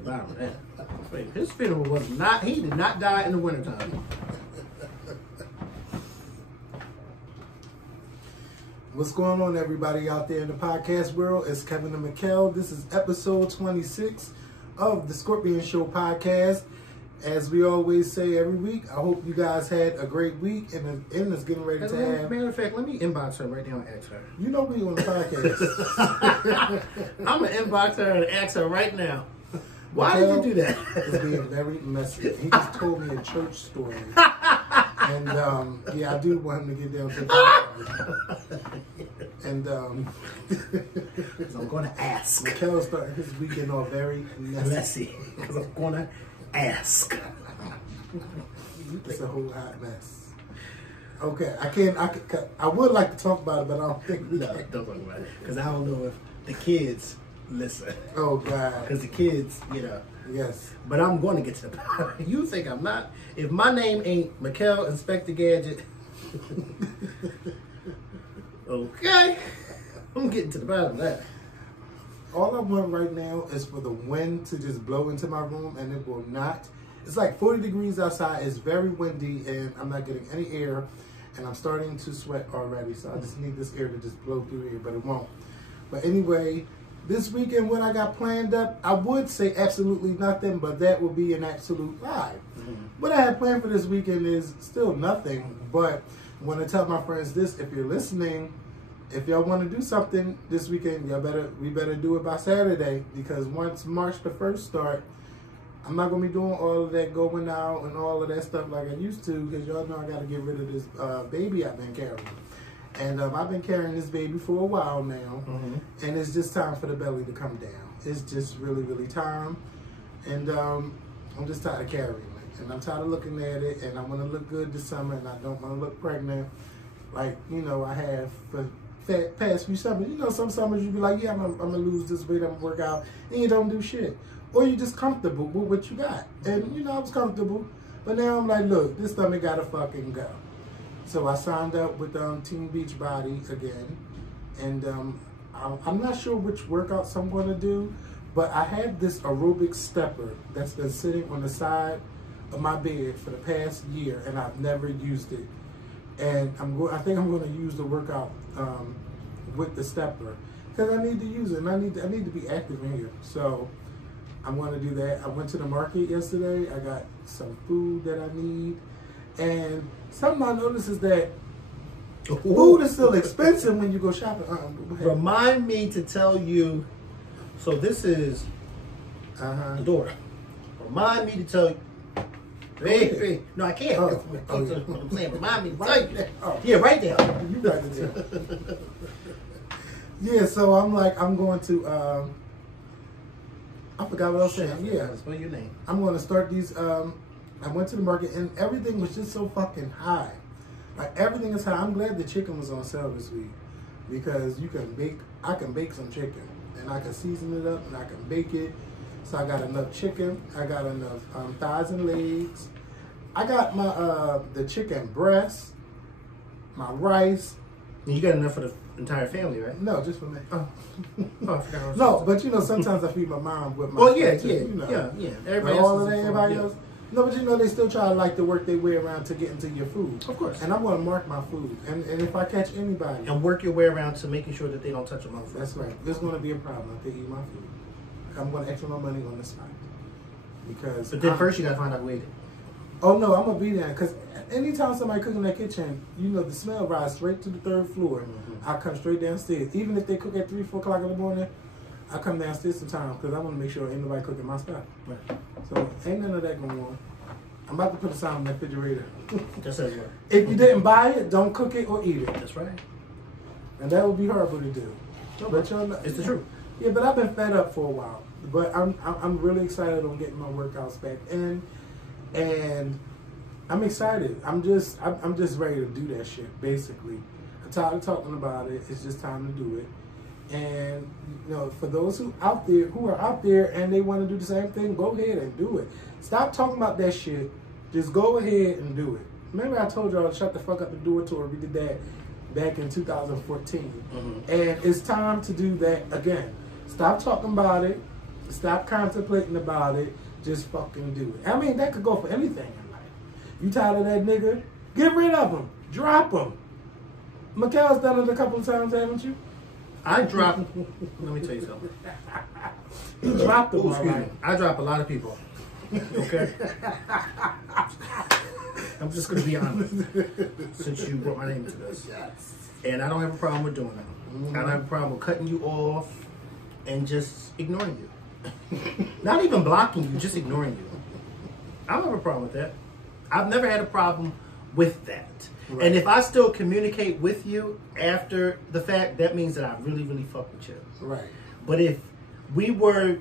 to the bottom of that. His funeral was not, he did not die in the wintertime. What's going on, everybody out there in the podcast world? It's Kevin and Mikkel. This is episode 26 of the Scorpion Show podcast. As we always say every week, I hope you guys had a great week and is getting ready to have... Matter of fact, let me inbox her right now and ask her. You know we on the podcast. I'm going to inbox her and ask her right now. Why did you do that? It's being very messy. He just told me a church story. And, yeah, I do want him to get down to the part. And, I'm going to ask. Mikkel started his weekend off very messy. Because I'm going to ask. It's a whole hot mess. Okay, I would like to talk about it, but I don't think we No, can. don't talk about it. Because I don't know if the kids listen. Oh, God. Because the kids, you know. Yes. But I'm going to get to the bottom. You think I'm not? If my name ain't Mikkel Inspector Gadget, okay, I'm getting to the bottom of that. All I want right now is for the wind to just blow into my room, and it will not. It's like 40 degrees outside. It's very windy, and I'm not getting any air, and I'm starting to sweat already. So I just need this air to just blow through here, but it won't. But anyway, this weekend, what I got planned up, I would say absolutely nothing, but that would be an absolute lie. What I had planned for this weekend is still nothing, but I want to tell my friends this: if you're listening, if y'all want to do something this weekend, we better do it by Saturday, because once March the 1st start, I'm not going to be doing all of that going out and all of that stuff like I used to, because y'all know I got to get rid of this baby I've been carrying. And I've been carrying this baby for a while now, and it's just time for the belly to come down. It's just really, really time, and I'm just tired of carrying it. And I'm tired of looking at it, and I want to look good this summer, and I don't want to look pregnant like, you know, I have for past few summers. You know, some summers you be like, yeah, I'm gonna lose this weight, I'm gonna work out, and you don't do shit. Or you're just comfortable with what you got. And, you know, I was comfortable, but now I'm like, look, this stomach gotta fucking go. So I signed up with Team Beachbody again, and I'm not sure which workouts I'm gonna do, but I have this aerobic stepper that's been sitting on the side of my bed for the past year, and I've never used it. And I think I'm going to use the workout with the stepper, because I need to use it, and I need to be active in here. So I'm going to do that. I went to the market yesterday. I got some food that I need, and something I noticed is that food is still expensive when you go shopping. Remind me to tell you, so this is the daughter. Remind me to tell you. Hey. No, I can't. Oh, That's yeah. what I'm saying. Remind me to tell you. Oh. Yeah, right there. You got it there. Yeah, so I'm going to, I forgot what I was saying. Yeah. Spell your name. I'm going to start these, I went to the market and everything was just so fucking high. Like, everything is high. I'm glad the chicken was on sale this week, because I can bake some chicken, and I can season it up, and I can bake it. So I got enough chicken. I got enough thighs and legs. I got my the chicken breast, my rice. And you got enough for the entire family, right? No, just for me. Oh, I forgot. No, but you know, sometimes I feed my mom with my. Well, yeah. You know. Yeah. Everybody All else of that, everybody else. No, but you know, they still try to like to work their way around to get into your food. Of course. And I'm going to mark my food. And if I catch anybody. And work your way around to making sure that they don't touch them on food. That's right. There's going to be a problem if they eat my food. I'm going to extra my money on the spot. Because. But then first you got to find out where it is. Oh, no, I'm going to be there. Because anytime somebody cooks in that kitchen, you know, the smell rises straight to the 3rd floor. I come straight downstairs. Even if they cook at 3, 4 o'clock in the morning, I come downstairs sometimes because I want to make sure ain't nobody cooking my stuff. Right. So ain't none of that going on. I'm about to put a sign on the refrigerator. Just as well. If you didn't buy it, don't cook it or eat it. That's right. And that would be horrible to do. But y'all know, It's the truth. Yeah, but I've been fed up for a while. But I'm really excited on getting my workouts back in, and I'm excited. I'm just ready to do that shit. Basically, I'm tired of talking about it. It's just time to do it. And you know, for those who are out there and they want to do the same thing, go ahead and do it. Stop talking about that shit. Just go ahead and do it. Remember I told y'all to shut the fuck up and do it tour. We did that back in 2014. And it's time to do that again. Stop talking about it Stop contemplating about it. Just fucking do it. I mean, that could go for anything in life. You tired of that nigga? Get rid of him. Drop him. Mikhail's done it a couple of times, haven't you? I drop. Let me tell you something. You dropped him, Excuse me. I drop a lot of people. Okay. I'm just gonna be honest. Since you brought my name into this, Yes. and I don't have a problem with doing that. I don't have a problem with cutting you off and just ignoring you. Not even blocking you, just ignoring you. I don't have a problem with that. I've never had a problem with that. Right. And if I still communicate with you after the fact, that means that I really, really fuck with you. Right. But if we were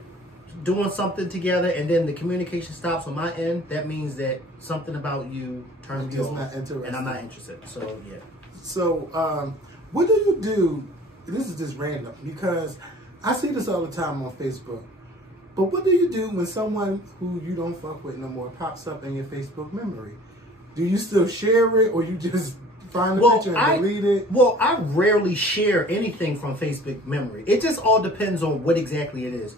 doing something together and then the communication stops on my end, that means that something about you turns me off, and I'm not interested. So yeah. So what do you do? This is just random because I see this all the time on Facebook. But what do you do when someone who you don't fuck with no more pops up in your Facebook memory? Do you still share it, or you just find the picture and delete it? Well, I rarely share anything from Facebook memory. It just all depends on what exactly it is.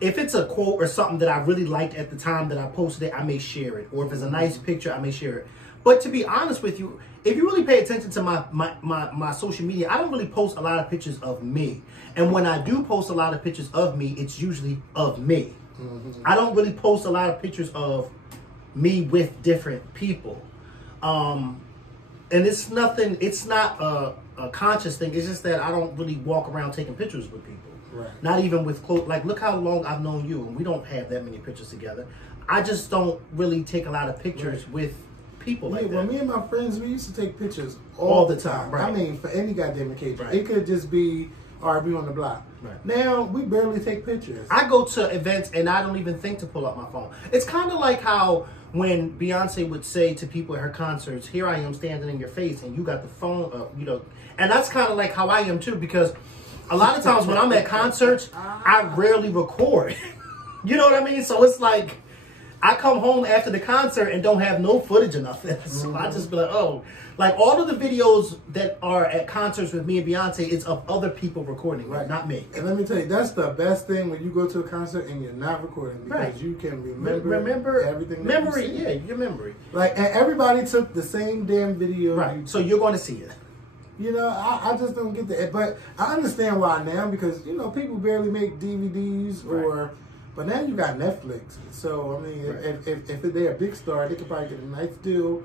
If it's a quote or something that I really liked at the time that I posted it, I may share it. Or if it's a nice picture, I may share it. But to be honest with you, if you really pay attention to my social media, I don't really post a lot of pictures of me. And when I do post a lot of pictures of me, it's usually of me. Mm-hmm. I don't really post a lot of pictures of me with different people. And it's nothing, it's not a conscious thing. It's just that I don't really walk around taking pictures with people. Right. Not even with clothes. Like, look how long I've known you, and we don't have that many pictures together. I just don't really take a lot of pictures with people like that. Well, me and my friends, we used to take pictures all the time. Right. I mean, for any goddamn occasion. Right. It could just be, all right, we on the block. Right. Now, we barely take pictures. I go to events, and I don't even think to pull up my phone. It's kind of like how when Beyonce would say to people at her concerts, here I am standing in your face, and you got the phone up, you know. And that's kind of like how I am, too, because a lot of times when I'm at concerts, I rarely record. You know what I mean? So it's like, I come home after the concert and don't have no footage or nothing. So I just be like, oh. Like, all of the videos that are at concerts with me and Beyonce is of other people recording, right? Not me. And let me tell you, that's the best thing when you go to a concert and you're not recording, because you can remember everything. Memory, yeah, your memory. Like, and everybody took the same damn video. Right, so you're going to see it. You know, I just don't get that. But I understand why now, because, you know, people barely make DVDs or... But now you got Netflix. So, I mean, if they're a big star, they could probably get a nice deal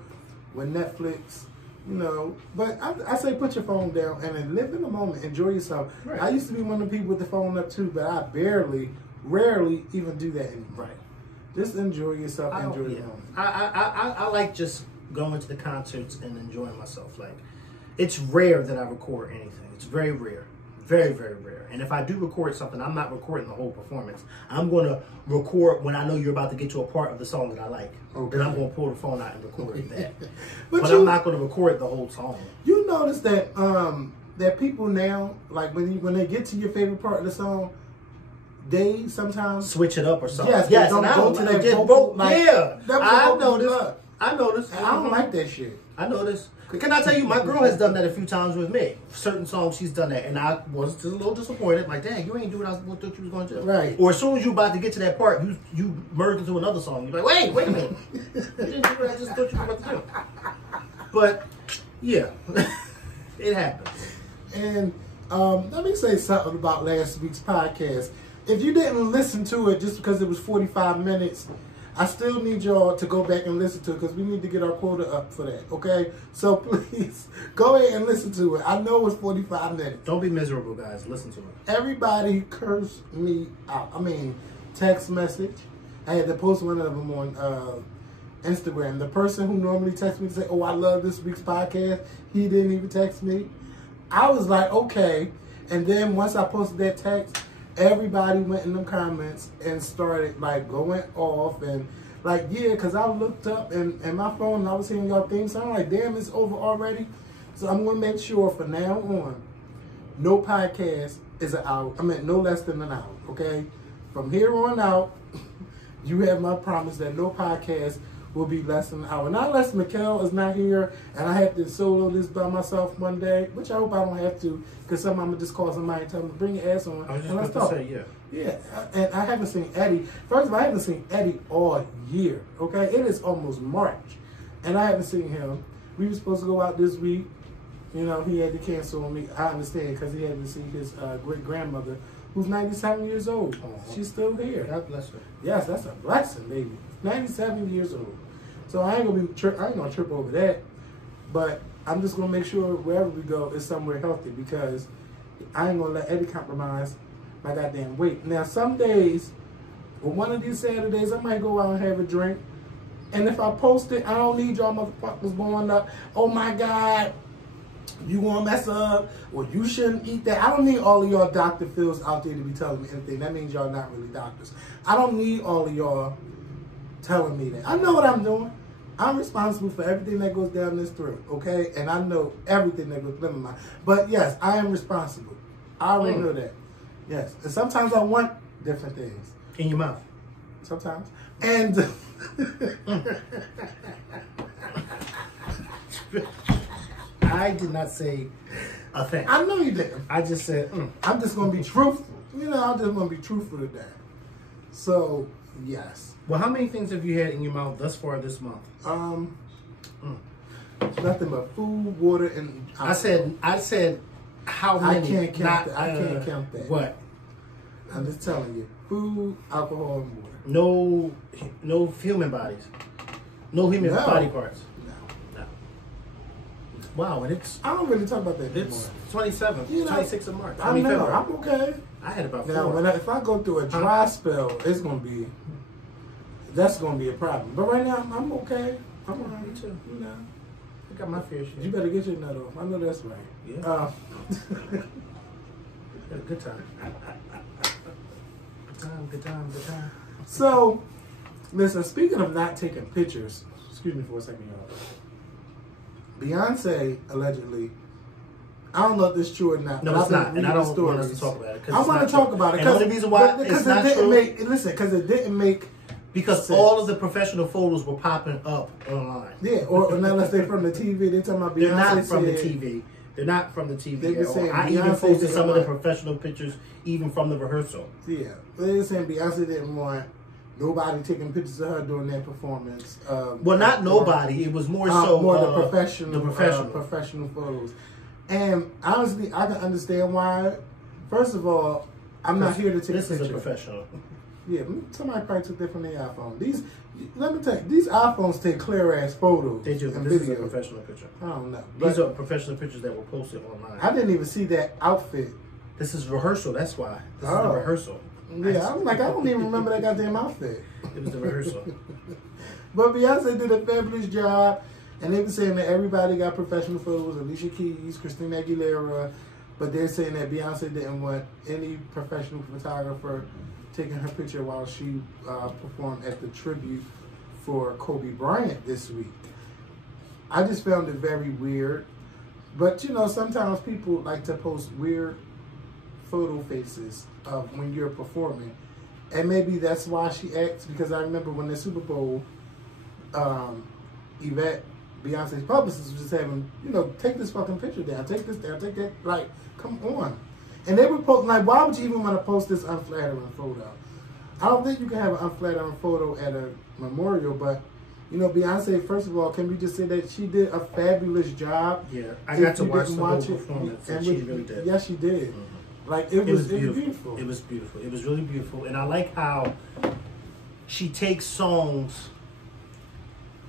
with Netflix, you know. But I say put your phone down and then live in the moment. Enjoy yourself. Right. I used to be one of the people with the phone up too, but I rarely even do that anymore. Right. Just enjoy yourself. Enjoy the moment. I like just going to the concerts and enjoying myself. Like, it's rare that I record anything. It's very rare. Very, very rare. And if I do record something, I'm not recording the whole performance. I'm going to record when I know you're about to get to a part of the song that I like. Okay. Then I'm going to pull the phone out and record that. but I'm not going to record the whole song. You notice that that people now, like when they get to your favorite part of the song, they sometimes switch it up or something. Yes, don't go to that vocal. Yeah, I noticed. I noticed. I don't like that shit. I noticed. Can I tell you, my girl has done that a few times with me. Certain songs, she's done that. And I was just a little disappointed. Like, dang, you ain't do what I thought you was going to do. Right. Or as soon as you about to get to that part, you merge into another song. You're like, wait a minute. You didn't do what I just thought you were about to do. But, yeah, it happens. And let me say something about last week's podcast. If you didn't listen to it just because it was 45 minutes, I still need y'all to go back and listen to it, because we need to get our quota up for that, okay? So please, go ahead and listen to it. I know it's 45 minutes. Don't be miserable, guys. Listen to it. Everybody cursed me out. I mean, text message. I had to post one of them on Instagram. The person who normally texts me to say, oh, I love this week's podcast, he didn't even text me. I was like, okay. And then once I posted that text, everybody went in them comments and started like going off and like, yeah, because I looked up and my phone and I was hearing y'all theme song, like, damn, it's over already. So I'm going to make sure from now on, no podcast is an hour. I mean, no less than an hour, okay? From here on out, you have my promise that no podcast will be less than an hour. Not unless Mikhail is not here and I have to solo this by myself one day, which I hope I don't have to, because somehow I'm going to just call somebody and tell them to bring your ass on. I was just about to say, yeah. Yeah, and I haven't seen Eddie. First of all, I haven't seen Eddie all year. Okay, it is almost March, and I haven't seen him. We were supposed to go out this week. You know, he had to cancel on me. I understand because he had to see his great grandmother, who's 97 years old. She's still here. God bless her. Yes, that's a blessing, baby. 97 years old. So I ain't gonna trip over that. But I'm just gonna make sure wherever we go is somewhere healthy because I ain't gonna let Eddie compromise my goddamn weight. Now, some days, or one of these Saturdays, I might go out and have a drink. And if I post it, I don't need y'all motherfuckers going up, oh my God, you gonna mess up, or you shouldn't eat that. I don't need all of y'all Dr. Phils out there to be telling me anything. That means y'all not really doctors. I don't need all of y'all telling me that. I know what I'm doing. I'm responsible for everything that goes down this throat, okay? And I know everything that goes down my mind. But yes, I am responsible. I already know that. Yes. And sometimes I want different things. In your mouth. Sometimes. And I did not say a thing. I know you didn't. I just said, I'm just going to be truthful. You know, I'm just going to be truthful to that. So, yes. Well, how many things have you had in your mouth thus far this month? Nothing but food, water, and alcohol. I said how many? I can't count that. I can't count that. What? I'm just telling you. Food, alcohol, and water. No human bodies. No human body parts. No. Wow, and it's I don't really talk about that anymore. It's 27th, 26th of March. I know. February. I'm okay. I had about 4. Now, if I go through a dry spell, that's gonna be a problem. But right now, I'm okay. I'm alright. Me too. You know. I got my fair share. You better get your nut off. I know that's right. Yeah. Had a good time. Good time. So, listen, speaking of not taking pictures, excuse me for a second, y'all. Beyonce, allegedly, I don't know if this is true or not. No, it's not. And I don't want us to talk about it. I want to talk about it. And the only reason why it's not true. Because it didn't make Because sense. all of the professional photos were popping up online. Yeah, or unless they're from the TV, they're talking about Beyonce. They're not from the TV. They're not from the TV. They were saying I even Beyonce posted didn't some of the want- professional pictures, even from the rehearsal. Yeah, they were saying Beyonce didn't want nobody taking pictures of her during that performance. Well, not nobody. It was more so more the professional, the professional photos. And honestly, I can understand why. First of all, I'm not here to take This pictures. is a professional. Yeah, somebody probably took that from their iPhone. Let me tell you, these iPhones take clear ass photos. They do. And This is a videos. professional picture. I don't know. These But are professional pictures that were posted online. I didn't even see that outfit. This is rehearsal. That's why. This is Oh. the rehearsal. Yeah, I'm like, I don't even remember that goddamn outfit. It was the rehearsal. But Beyonce did a fabulous job, and they were saying that everybody got professional photos, Alicia Keys, Christina Aguilera, but they're saying that Beyonce didn't want any professional photographer taking her picture while she performed at the tribute for Kobe Bryant this week. I just found it very weird, but you know, sometimes people like to post weird photo faces of when you're performing. And maybe that's why she acts, because I remember when the Super Bowl, Yvette, Beyonce's publicist, was just having, you know, take this fucking picture down, take this down, take that, like, come on. And they were posting, like, why would you even want to post this unflattering photo? I don't think you can have an unflattering photo at a memorial, but, you know, Beyonce, first of all, can we just say that she did a fabulous job? Yeah, I got to watch the whole performance, and she really did. Yes, she did. Mm-hmm. Like, it was beautiful. beautiful. It was beautiful. It was really beautiful. And I like how she takes songs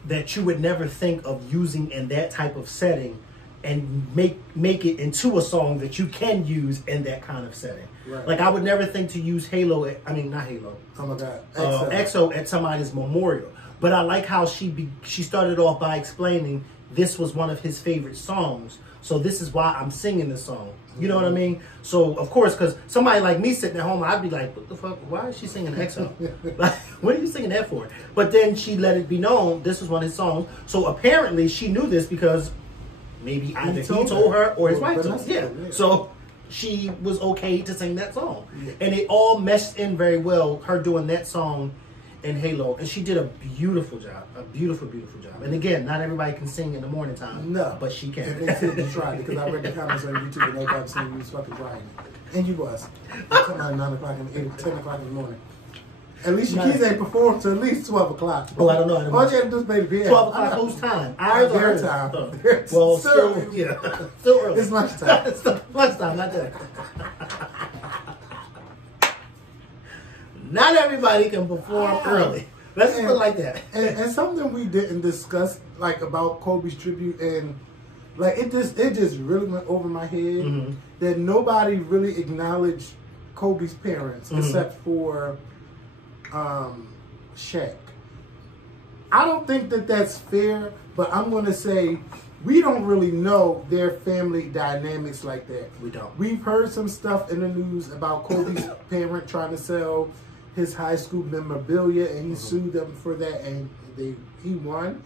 that you would never think of using in that type of setting and make it into a song that you can use in that kind of setting. Right. Like, I would never think to use not Halo. Oh my God. EXO at somebody's memorial. But I like how she started off by explaining this was one of his favorite songs. So this is why I'm singing this song. You know what I mean? So, of course, because somebody like me sitting at home, I'd be like, what the fuck? Why is she singing EXO? Like, what are you singing that for? But then she let it be known this was one of his songs. So apparently she knew this because maybe either he told her or his wife told her. Yeah. So she was okay to sing that song. Yeah. And it all meshed in very well, her doing that song in Halo. And she did a beautiful job. A beautiful, beautiful job. And again, not everybody can sing in the morning time. No. But she can. And they said you tried, because I read the comments on YouTube and everybody saying you was fucking trying it. And you was. I'm talking about 9 o'clock and 8, 10 o'clock in the morning. Alicia Keys ain't performed till at least 12 o'clock. Oh, I don't know. All you had to do is play the piano. 12 o'clock, whose time? Ours or Their hers? time. Oh. Well, still, yeah. Still early. It's lunchtime. It's lunchtime, not dinner. Not everybody can perform early. Let's put it like that. And something we didn't discuss, like about Kobe's tribute, and like it just really went over my head that nobody really acknowledged Kobe's parents except for Shaq. I don't think that that's fair, but I'm going to say we don't really know their family dynamics like that. We don't. We've heard some stuff in the news about Kobe's parent trying to sell his high school memorabilia, and he sued them for that, and he won.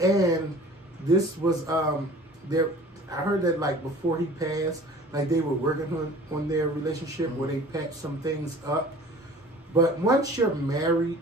And this was there. I heard that like before he passed, like they were working on their relationship where they patched some things up. But once you're married,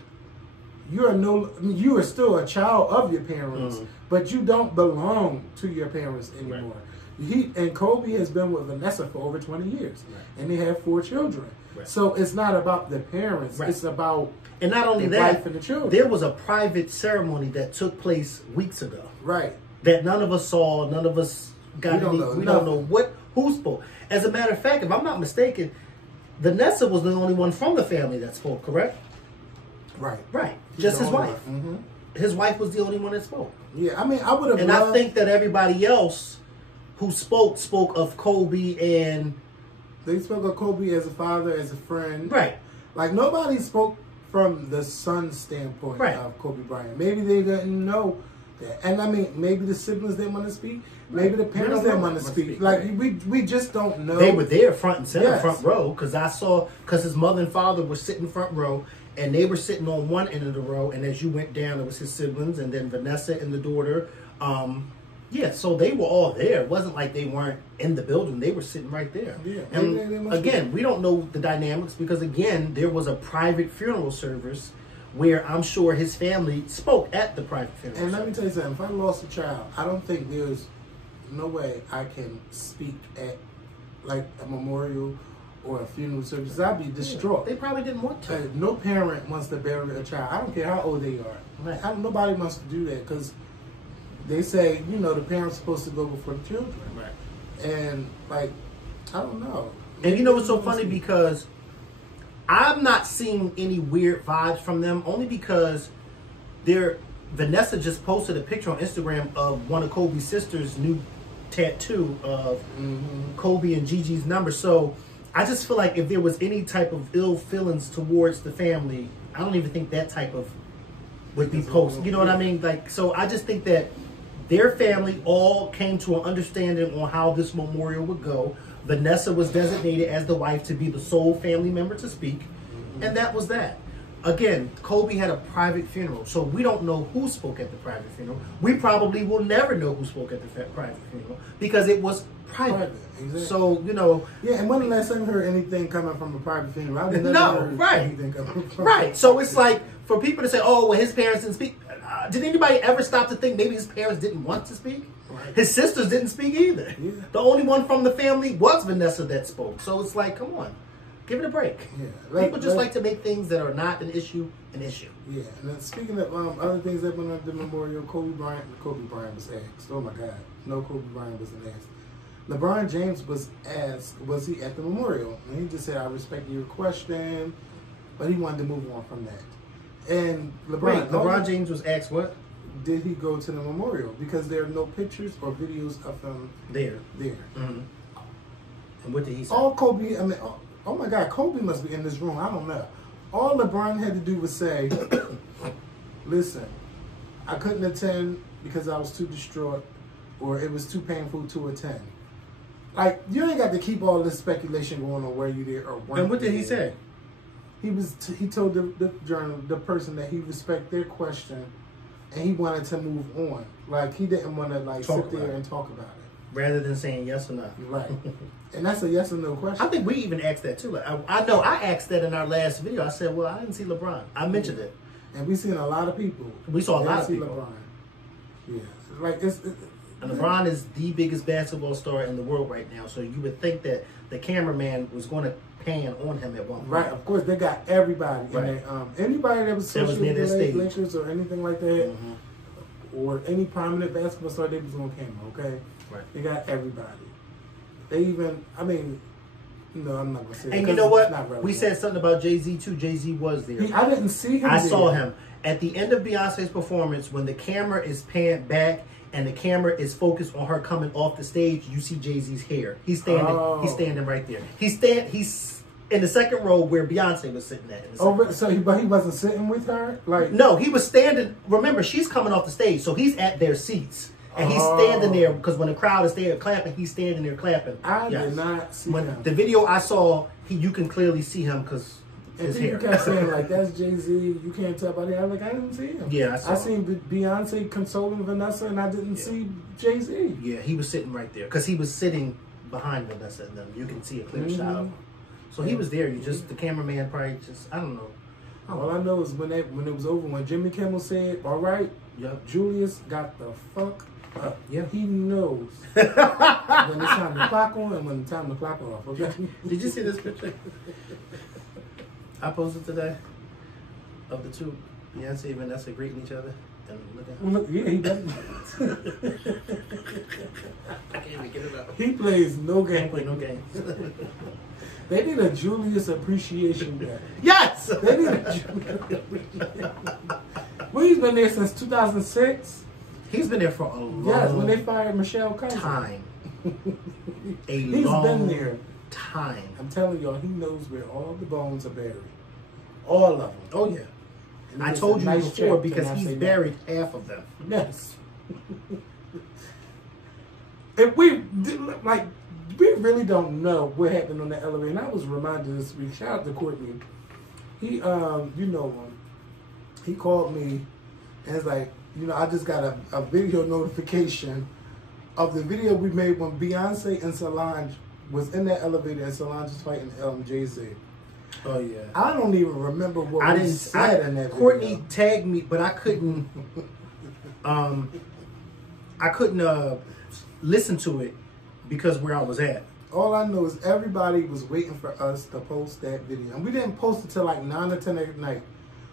you are still a child of your parents, but you don't belong to your parents anymore. Right. And Kobe has been with Vanessa for over 20 years, and they have 4 children. Right. So it's not about the parents; it's about and not only the wife and the children. There was a private ceremony that took place weeks ago, right? That none of us saw, none of us got. We don't know who spoke. As a matter of fact, if I'm not mistaken, Vanessa was the only one from the family that spoke. Correct? Right. Right. Just his wife. His wife was the only one that spoke. Yeah, I mean, I would have. And I think that everybody else who spoke of Kobe, and they spoke of Kobe as a father, as a friend. Right. Like nobody spoke from the son standpoint of Kobe Bryant. Maybe they didn't know that, and I mean, maybe the siblings didn't want to speak. Maybe the parents didn't want to speak. Like we just don't know. They were there front and center, front row, because his mother and father were sitting front row. And they were sitting on one end of the row, and as you went down, it was his siblings, and then Vanessa and the daughter. So they were all there. It wasn't like they weren't in the building. They were sitting right there. Yeah. And again, we don't know the dynamics because, again, there was a private funeral service where I'm sure his family spoke at the private funeral service. Let me tell you something. If I lost a child, I don't think there's no way I can speak at, like, a memorial or a funeral service. I'd be distraught. They probably didn't want to. No parent wants to bury a child. I don't care how old they are. Right. Nobody wants to do that because they say, the parents are supposed to go before the children. Right. And, like, I don't know. And you know what's so funny? Because I'm not seeing any weird vibes from them, only because Vanessa just posted a picture on Instagram of one of Kobe's sisters' new tattoo of Kobe and Gigi's number. So I just feel like if there was any type of ill feelings towards the family, I don't even think that type of would be posted. You know what I mean? Like, so I just think that their family all came to an understanding on how this memorial would go. Vanessa was designated as the wife to be the sole family member to speak, and that was that. Again, Kobe had a private funeral, so we don't know who spoke at the private funeral. We probably will never know who spoke at the private funeral because it was private. Exactly. So, Yeah, and when the last time you heard anything coming from a private funeral? I've never heard anything coming from Right. So it's like, for people to say, oh, well, his parents didn't speak. Did anybody ever stop to think maybe his parents didn't want to speak? Right. His sisters didn't speak either. Yeah. The only one from the family was Vanessa that spoke. So it's like, come on. Give it a break. Yeah, people just like to make things that are not an issue an issue. Yeah. And then speaking of other things that went on the memorial, Kobe Bryant was asked. Oh my God, no, Kobe Bryant wasn't asked. LeBron James was asked, was he at the memorial? And he just said, I respect your question, but he wanted to move on from that. And LeBron James was asked what? Did he go to the memorial? Because there are no pictures or videos of him there. Mm-hmm. And what did he say? All Kobe, oh my God, Kobe must be in this room. I don't know. All LeBron had to do was say, listen, I couldn't attend because I was too distraught or it was too painful to attend. Like, you ain't got to keep all this speculation going on where you there or weren't. And what did he say? He told the person that he respect their question and he wanted to move on. Like, he didn't want to sit there and talk about it. Rather than saying yes or no. Right. And that's a yes or no question. I think we even asked that too. I know I asked that in our last video. I said, well, I didn't see LeBron. I mentioned it. And we seen a lot of people. We saw a lot of people. LeBron. Yeah. Like, And LeBron is the biggest basketball star in the world right now. So you would think that the cameraman was going to pan on him at one point. Right, of course, they got everybody. Right. And anybody that was That was near their associated stage. with Lakers or anything like that, or any prominent basketball star, they was on camera, okay? Right. They got everybody. They even, I mean, no, I'm not going to say that. And you know what? We said something about Jay-Z too. Jay-Z was there. I didn't see him I there. saw him. At the end of Beyonce's performance, when the camera is panned back and the camera is focused on her coming off the stage, you see Jay-Z's hair. He's standing. Oh. He's standing right there. He's in the second row where Beyonce was sitting at. But he wasn't sitting with her? Like No, he was standing. Remember, she's coming off the stage, so he's at their seats. And he's standing there because when the crowd is there clapping, he's standing there clapping. I did not see him. The video I saw, you can clearly see him because his hair. You kept saying, like, that's Jay-Z. You can't tell by the hair. Like, I didn't see him. Yeah, I seen Beyonce consoling Vanessa, and I didn't see Jay-Z. Yeah, he was sitting right there because he was sitting behind Vanessa and them. You can see a clear shot of him. So he was there. The cameraman probably just, I don't know. All I know is when it was over, when Jimmy Kimmel said, all right, Julius got the fuck up. Yeah. He knows when it's time to clock on and when it's time to clock off. Okay? Did you see this picture I posted today of the two, Beyonce and Vanessa greeting each other? And Look, yeah, he doesn't. I can't even get it out. He plays no game. Can't play no games. They need a Julius Appreciation Day. Yes! They need a Julius Appreciation Day. Well, he's been there since 2006. He's been there for a long Yes, when they fired Michelle Kaiser. time. He's been there. Time. I'm telling y'all, he knows where all the bones are buried. All of them. Oh, yeah. And I it's told a you nice before check, because and I he's say buried half of them. Yes. If we really don't know what happened on the elevator. And I was reminded this week. Shout out to Courtney. He, you know him. He called me and it's like, I just got a video notification of the video we made when Beyonce and Solange was in that elevator and Solange was fighting Jay-Z. Oh, yeah. I don't even remember what we said in that video. Courtney tagged me, but I couldn't listen to it because where I was at. All I know is everybody was waiting for us to post that video. And we didn't post it till like 9 or 10 at night.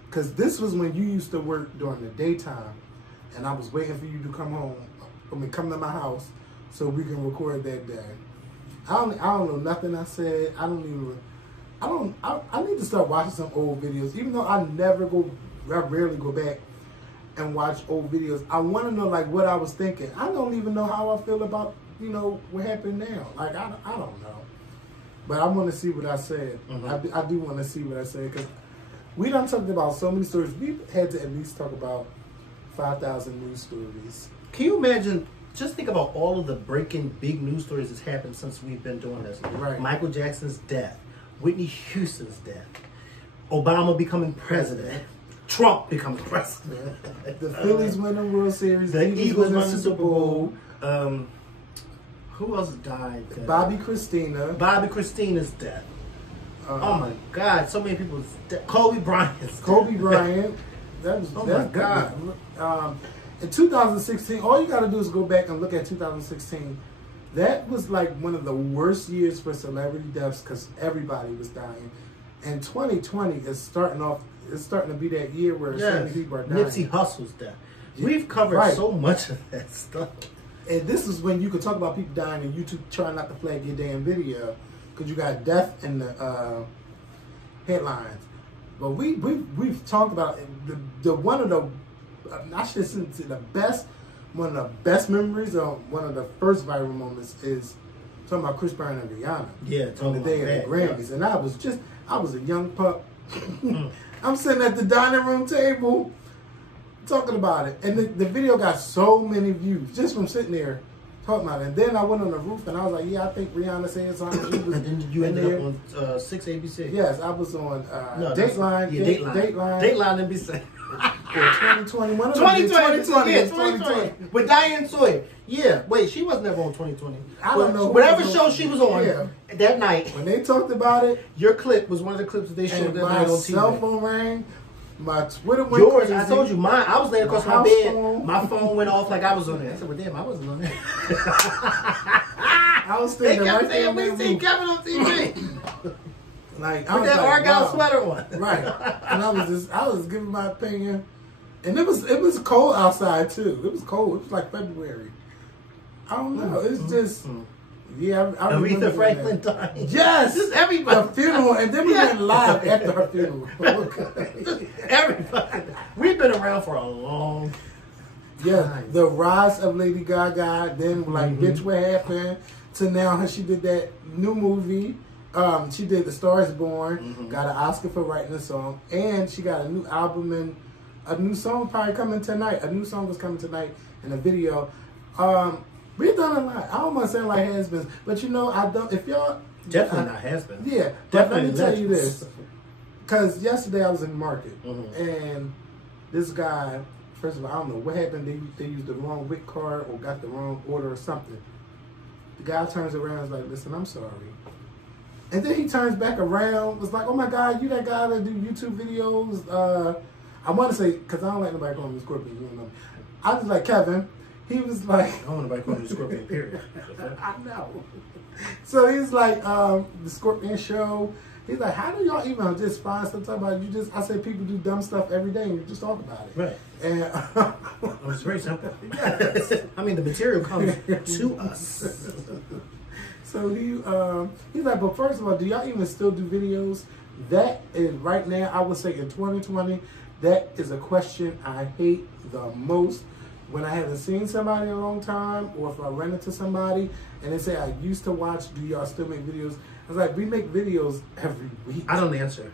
Because this was when you used to work during the daytime. And I was waiting for you to come home. Come to my house so we can record that day. I don't know nothing I said. I need to start watching some old videos. Even though I rarely go back and watch old videos. I want to know like what I was thinking. I don't even know how I feel about, what happened now. Like, I don't know. But I want to see what I said. I do want to see what I said because we done talked about so many stories. We had to at least talk about 5,000 news stories. Can you imagine? Just think about all of the breaking big news stories that's happened since we've been doing this. Right. Michael Jackson's death, Whitney Houston's death, Obama becoming president, Trump becoming president, the Phillies win the World Series, the Eagles won the Super Bowl. Who else died? Bobby Christina's death. Oh my God! So many people's death. Kobe Bryant. That's my God. In 2016, all you got to do is go back and look at 2016. That was like one of the worst years for celebrity deaths because everybody was dying. And 2020 is starting to be that year where so many people are dying. Nipsey Hussle's death. We've covered so much of that stuff. And this is when you could talk about people dying and you trying not to flag your damn video because you got death in the headlines. But we've talked about one of the best memories or one of the first viral moments is talking about Chris Brown and Rihanna. Yeah, on the day of the Grammys. And I was a young pup. I'm sitting at the dining room table talking about it. And the video got so many views just from sitting there talking about it. And then I went on the roof and I was like, yeah, I think Rihanna said something. And then you ended up on 6 ABC. Yes, I was on Dateline. Dateline NBC. 2020. 2020. With Diane Sawyer. Yeah. Wait, she was never on 2020. I don't know. Whatever show she was on that night. When they talked about it. Your clip was one of the clips that they showed that night on TV. My cell phone rang. My Twitter went Yours, crazy. I told you mine. I was laying across my house bed. phone. My phone went off like I was on there. I said, well, damn, I wasn't on there. I was They standing kept right saying, there. we see Kevin on TV. Like, I With was that like, Argyle wow. sweater on. Right. And I was giving my opinion. And it was cold outside too. It was cold. It was like February. I don't know. It's just yeah, I remember Aretha Franklin that. died. Yes, Just everybody. the funeral, and then we went live after her funeral. Everybody. We've been around for a long Yeah, the rise of Lady Gaga. Then like, bitch, what happened? To now, she did that new movie. She did The Star Is Born. Got an Oscar for writing a song, and she got a new album and a new song probably coming tonight. A new song was coming tonight in a video. We've done a lot. I don't want to sound like has-beens, but you know, I don't. If y'all Definitely not has been. yeah, Definitely let me tell you legends. this. Because yesterday I was in the market, and this guy, first of all, I don't know what happened. They used the wrong WIC card or got the wrong order or something. The guy turns around and is like, listen, I'm sorry. And then he turns back around, was like, oh my God, you that guy that do YouTube videos? I want to say, because I don't like nobody calling me Scorpion, you know. I was like, Kevin. He was like, I don't want nobody calling you Scorpion, period. I know. So he's like, the Scorpion Show. He's like, how do y'all even just find stuff talk about it? I said people do dumb stuff every day and you just talk about it. Right. And It's very simple. Yes. I mean, the material comes to us. So he's like, but first of all, do y'all even still do videos? That is right now, I would say in 2020, that is a question I hate the most. When I haven't seen somebody in a long time, or if I run into somebody and they say, I used to watch, do y'all still make videos? I was like, we make videos every week. I don't answer.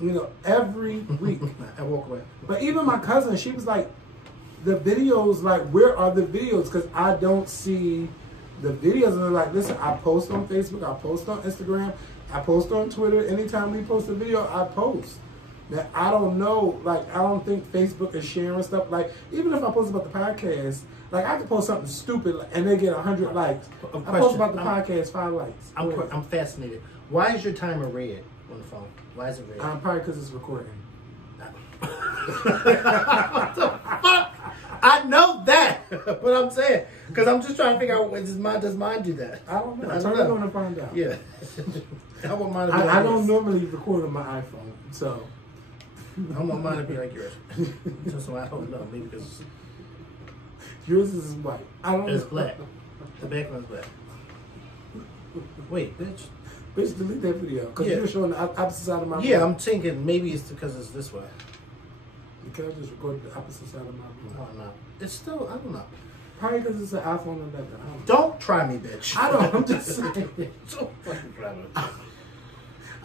You know, every week. I walk away. But even my cousin, she was like, the videos, like, where are the videos? Because I don't see the videos. And they're like, listen, I post on Facebook, I post on Instagram, I post on Twitter. Anytime we post a video, I post. Now, I don't know, like, I don't think Facebook is sharing stuff. Like, even if I post about the podcast, like, I could post something stupid and they get 100 likes. I post about the podcast, 5 likes. I'm fascinated. Why is your timer red on the phone? Why is it red? Probably because it's recording. What the fuck? I know that, but I'm saying, because I'm just trying to figure out, does mine do that? I don't know. I Turn don't it know. on and find out. Yeah. I want mine to be I like don't yours. normally record on my iPhone, so. I want mine to be like yours. Just so I don't know. Maybe because Yours is white. I don't it's know. black. The background's black. Wait, bitch. Bitch, delete that video. Because Yeah. you're showing the opposite side of my Yeah, room. I'm thinking maybe it's because it's this way. You can't just record the opposite side of my room. I don't know. It's still, I don't know. Probably because it's an iPhone or that. Don't try me, bitch. I don't. I'm just saying. Don't fucking try me.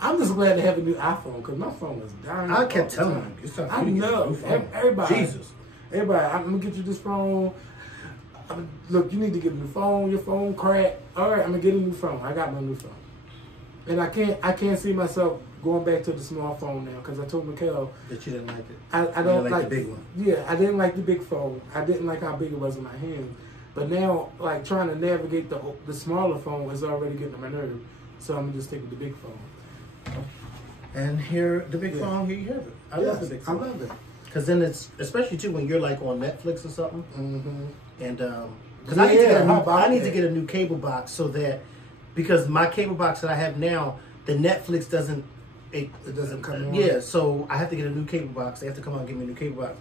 I'm just glad to have a new iPhone because my phone was dying. I kept all the telling time. you. It's time for I you to get a know. new phone. Everybody. Jesus. Everybody, I'm going to get you this phone. Look, you need to get a new phone. Your phone cracked. All right, I'm going to get a new phone. I got my new phone. And I can't see myself going back to the small phone now because I told Mikhail That you didn't like it. I You don't didn't like the big one. Yeah, I didn't like the big phone. I didn't like how big it was in my hand. But now, like, trying to navigate the smaller phone is already getting on my nerve. So I'm going to just stick with the big phone. And here, the big phone, here you have it. I love the big phone. I love it. Because then it's, especially too when you're like on Netflix or something. Mm-hmm. And, because I need to that? get a new cable box so that, because my cable box that I have now, the Netflix doesn't, It doesn't come on. yeah, so I have to get a new cable box. They have to come out and give me a new cable box.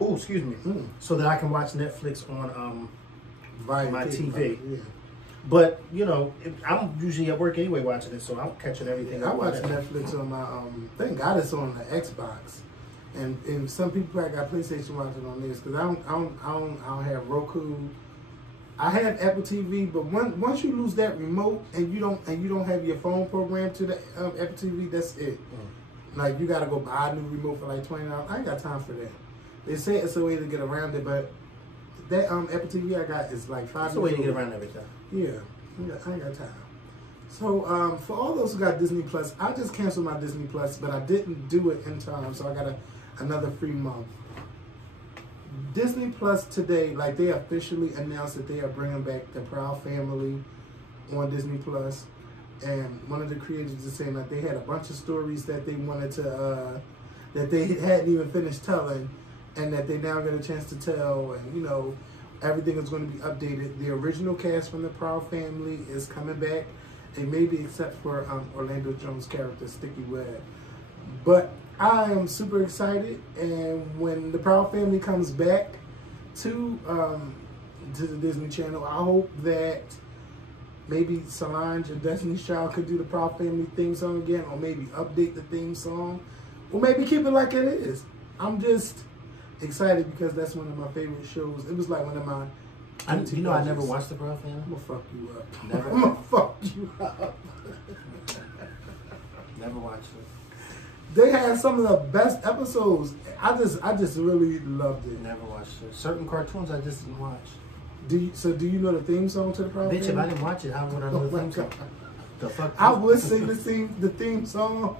Oh, excuse me. So that I can watch Netflix on Via my cable, TV. Yeah. But, you know, I'm usually at work anyway watching it, so I'm catching everything. I up watch on Netflix on my thank God it's on the Xbox, and some people probably got PlayStation watching on this because I don't have Roku. I have Apple TV, but once you lose that remote and you don't have your phone programmed to the Apple TV, that's it. Like you gotta go buy a new remote for like $20. I ain't got time for that. They say it's a way to get around it, but that Apple TV I got is like $5. That's the way to get around everything. Yeah, I ain't got time. So for all those who got Disney Plus, I just canceled my Disney Plus, but I didn't do it in time, so I got another free month. Disney Plus today, like they officially announced that they are bringing back the Proud Family on Disney Plus, and one of the creators is saying that they had a bunch of stories that they wanted to that they hadn't even finished telling, and that they now get a chance to tell, and you know, everything is going to be updated. The original cast from the Proud Family is coming back, and maybe except for Orlando Jones' character Sticky Webb. But I am super excited, and when the Proud Family comes back to the Disney Channel, I hope that maybe Solange or Destiny's Child could do the Proud Family theme song again, or maybe update the theme song, or maybe keep it like it is. I'm just excited because that's one of my favorite shows. It was like one of my... You know, I never watched the Proud Family. I'm gonna fuck you up. Never. I'm gonna fuck you up. Never watched it. They had some of the best episodes. I just really loved it. Never watched it. Certain cartoons I just didn't watch. Do you know the theme song to the Proud Bitch, Family? if I didn't watch it, how would I know the theme song? The fuck? I would sing the theme song,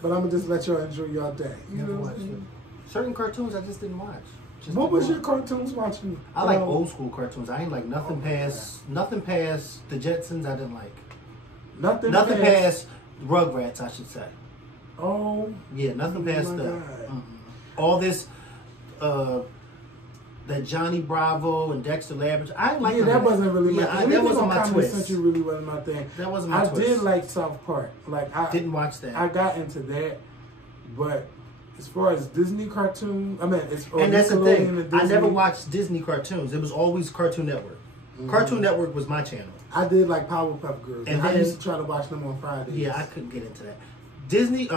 but I'm gonna just let y'all enjoy y'all day. You Never know what watched I'm it. saying? Certain cartoons I just didn't watch. What was your cartoons watching? I like old school cartoons. I ain't like nothing past the Jetsons. I didn't like nothing past Rugrats, I should say. Oh yeah, nothing past my that. God. All this, that Johnny Bravo and Dexter Laboratory. I didn't like. Yeah, that wasn't really my thing. That wasn't my twist. Century really wasn't my thing. That wasn't my twist. I did like South Park. Like I didn't watch that. I got into that, but as far as Disney cartoon, I mean, and that's the thing. I never watched Disney cartoons. It was always Cartoon Network. Mm-hmm. Cartoon Network was my channel. I did like Powerpuff Girls, and I used to try to watch them on Fridays. Yeah, I couldn't get into that. Disney,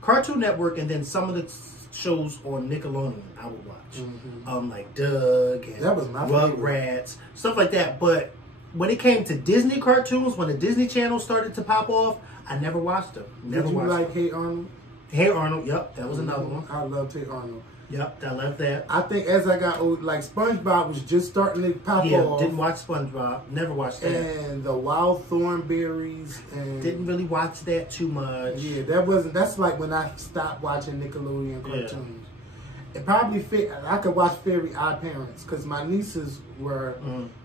Cartoon Network, and then some of the shows on Nickelodeon I would watch. Mm-hmm. Like Doug and that was my Rugrats, stuff like that. But when it came to Disney cartoons, when the Disney Channel started to pop off, I never watched them. Did you like Hey Arnold? Hey Arnold, yep, that was another one. I loved Hey Arnold. Yep, I loved that. I think as I got old, like SpongeBob was just starting to pop off. Yeah, didn't watch SpongeBob. Never watched that. And the Wild Thornberries. And didn't really watch that too much. Yeah, that's like when I stopped watching Nickelodeon cartoons. Yeah. It probably fit. I could watch Fairy Odd Parents because my nieces were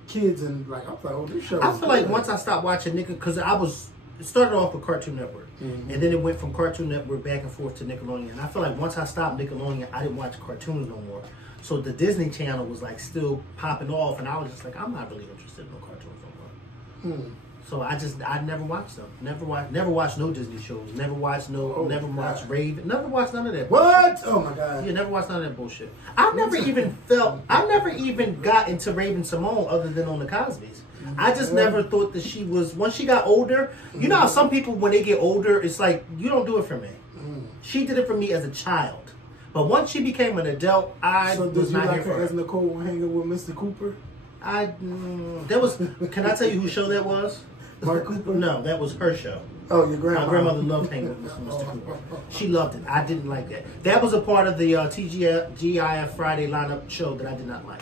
kids, and like I was like, oh, this show. I feel like once I stopped watching because it started off with Cartoon Network, and then it went from Cartoon Network back and forth to Nickelodeon. And I feel like once I stopped Nickelodeon, I didn't watch cartoons no more. So the Disney Channel was like still popping off, and I was just like, I'm not really interested in no cartoons no more. So I never watched them. Never watched no Disney shows. Never watched watched Raven. Never watched none of that. What? Oh my God. Yeah, never watched none of that bullshit. I never even got into Raven Simone other than on the Cosby's. I just never thought that she was, once she got older, you know how some people, when they get older, it's like, you don't do it for me. She did it for me as a child. But once she became an adult, I was not here for her. So did you like her as Nicole hanging with Mr. Cooper? Can I tell you whose show that was? Mark Cooper? No, that was her show. Oh, your grandma. My grandmother loved hanging with Mr. Cooper. She loved it. I didn't like that. That was a part of the TGIF Friday lineup show that I did not like.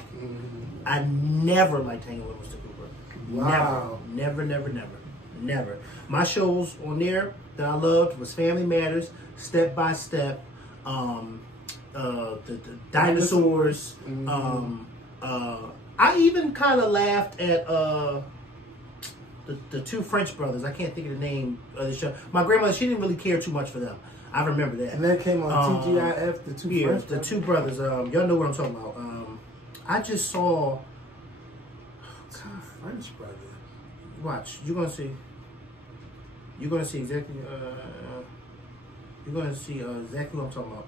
I never liked hanging with Mr. Cooper. Wow. Never. My shows on there that I loved was Family Matters, Step by Step, the Dinosaurs. I even kind of laughed at the two French brothers. I can't think of the name of the show. My grandmother, she didn't really care too much for them. I remember that. And that came on TGIF, the two French brothers? The two brothers. Y'all know what I'm talking about. I just saw... French brother. Watch. You're going to see. You're going to see exactly... you're going to see exactly what I'm talking about.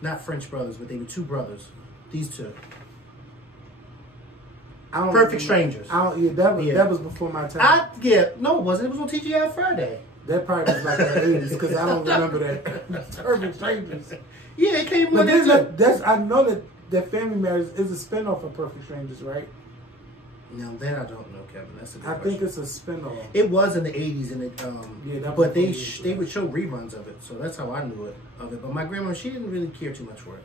Not French brothers, but they were two brothers. These two. Perfect Strangers. That was before my time. No, it wasn't. It was on TGI Friday. That probably was like in the 80s because I don't remember that. Perfect Strangers. Yeah, it came on I know that Family Matters is a spinoff of Perfect Strangers, right? No, that I don't know, Kevin. That's a good question. I think it's a spinoff. It was in the 80s, and but they would show reruns of it, so that's how I knew of it. But my grandma, she didn't really care too much for it.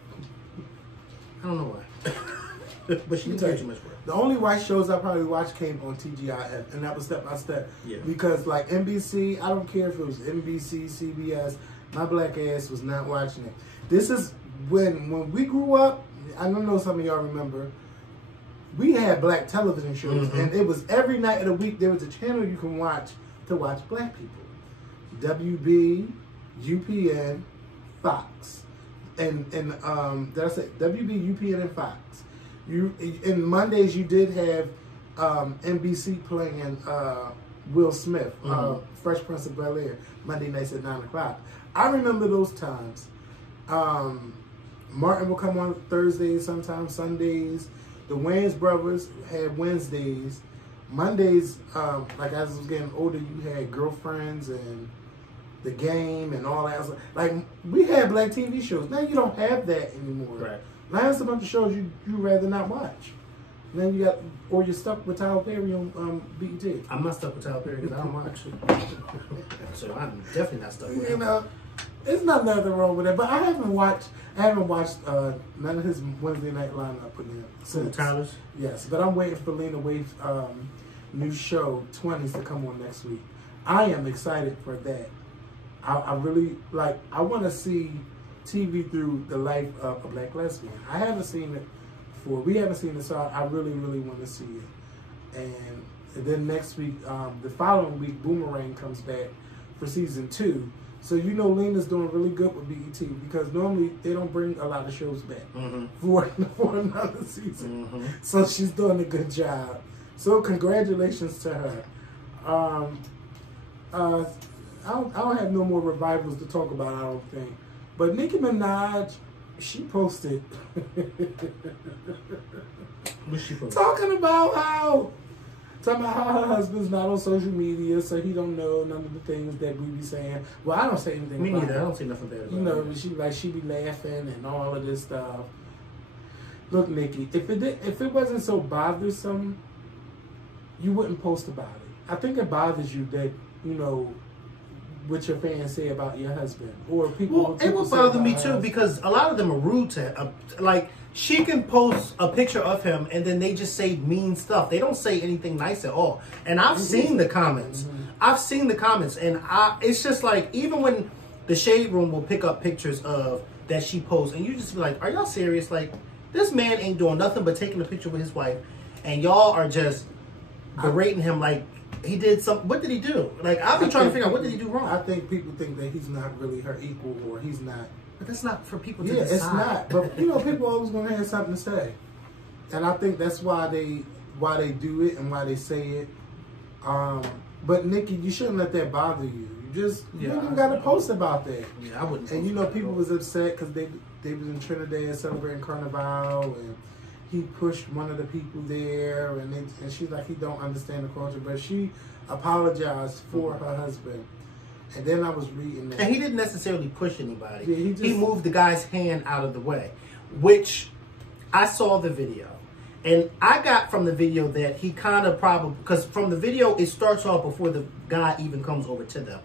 I don't know why. But she didn't care too much for it. The only white shows I probably watched came on TGIF, and that was Step by Step. Yeah. Because like NBC, I don't care if it was NBC, CBS, my black ass was not watching it. This is when we grew up. I don't know some of y'all remember. We had black television shows, and it was every night of the week there was a channel you can watch to watch black people. WB, UPN, Fox, and did I say WB, UPN, and Fox. In Mondays you did have NBC playing Will Smith, Fresh Prince of Bel-Air, Monday nights at 9 o'clock. I remember those times. Martin will come on Thursdays, sometimes Sundays. The Wayans brothers had Wednesdays. Mondays, like as I was getting older, you had Girlfriends and The Game and all that. Like, we had black TV shows. Now you don't have that anymore. Right. Now there's a bunch of shows you'd rather not watch. And then you got, or you're stuck with Tyler Perry on BET. I'm not stuck with Tyler Perry because I don't watch it. So I'm definitely not stuck with him. You know, there's nothing wrong with that. But I haven't watched none of his Wednesday night lineup since Tyler's? Yes, but I'm waiting for Lena Waithe's new show 20s to come on next week. I am excited for that. I really like. I want to see TV through the life of a black lesbian. I haven't seen it before. We haven't seen it, so I really, really want to see it. And then next week, the following week, Boomerang comes back for season 2. So you know Lena's doing really good with BET because normally they don't bring a lot of shows back for another season. So she's doing a good job. So congratulations to her. I don't have no more revivals to talk about, I don't think. But Nicki Minaj, she posted. What's she posted? Talking about how her husband's not on social media, so he don't know none of the things that we be saying. Well, I don't say anything Me about neither. it. I don't say nothing bad about You know, it. she be laughing and all of this stuff. Look, Nicki, if it wasn't so bothersome, you wouldn't post about it. I think it bothers you that, you know, what your fans say about your husband or people. Well, it would bother me too because a lot of them are rude to like she can post a picture of him and then they just say mean stuff. They don't say anything nice at all. And I've seen the comments. I've seen the comments, and it's just like even when the Shade Room will pick up pictures of that she posts, and you just be like, "Are y'all serious? Like this man ain't doing nothing but taking a picture with his wife, and y'all are just berating him like." He did some. What did he do? Like I've been trying to figure out what did he do wrong. I think people think that he's not really her equal, or he's not. But that's not for people to Yeah, decide. it's not. But you know, people always gonna have something to say, and I think that's why they do it and why they say it. But Nicki, you shouldn't let that bother you. You even got to post about that. Yeah, I wouldn't. And you know, people was upset because they was in Trinidad celebrating Carnival and. He pushed one of the people there, and she's like, he don't understand the culture. But she apologized for her husband. And then I was reading that. And he didn't necessarily push anybody. Yeah, he moved the guy's hand out of the way, which I saw the video. And I got from the video that he kind of probably, because from the video, it starts off before the guy even comes over to them.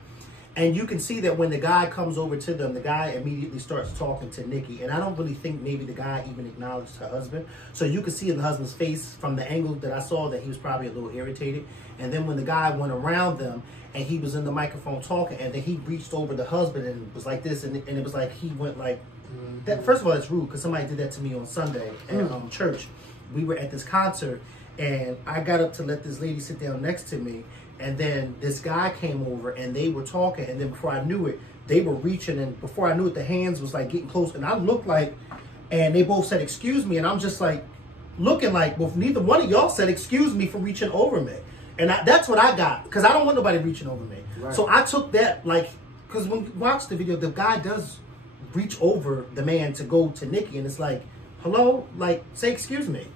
And you can see that when the guy comes over to them, the guy immediately starts talking to Nicki. And I don't really think maybe the guy even acknowledged her husband. So you can see in the husband's face from the angle that I saw that he was probably a little irritated. And then when the guy went around them and he was in the microphone talking, and then he reached over the husband and was like this, and it was like he went like, that. First of all, that's rude because somebody did that to me on Sunday at church. We were at this concert and I got up to let this lady sit down next to me. And then this guy came over and they were talking. And then before I knew it, they were reaching. And before I knew it, the hands was like getting close. And I looked like, and they both said, excuse me. And I'm just like looking like, well, neither one of y'all said, excuse me for reaching over me. And that's what I got. Because I don't want nobody reaching over me. Right. So I took that like, because when you watch the video, the guy does reach over the man to go to Nicki. And it's like, hello? Like, say excuse me.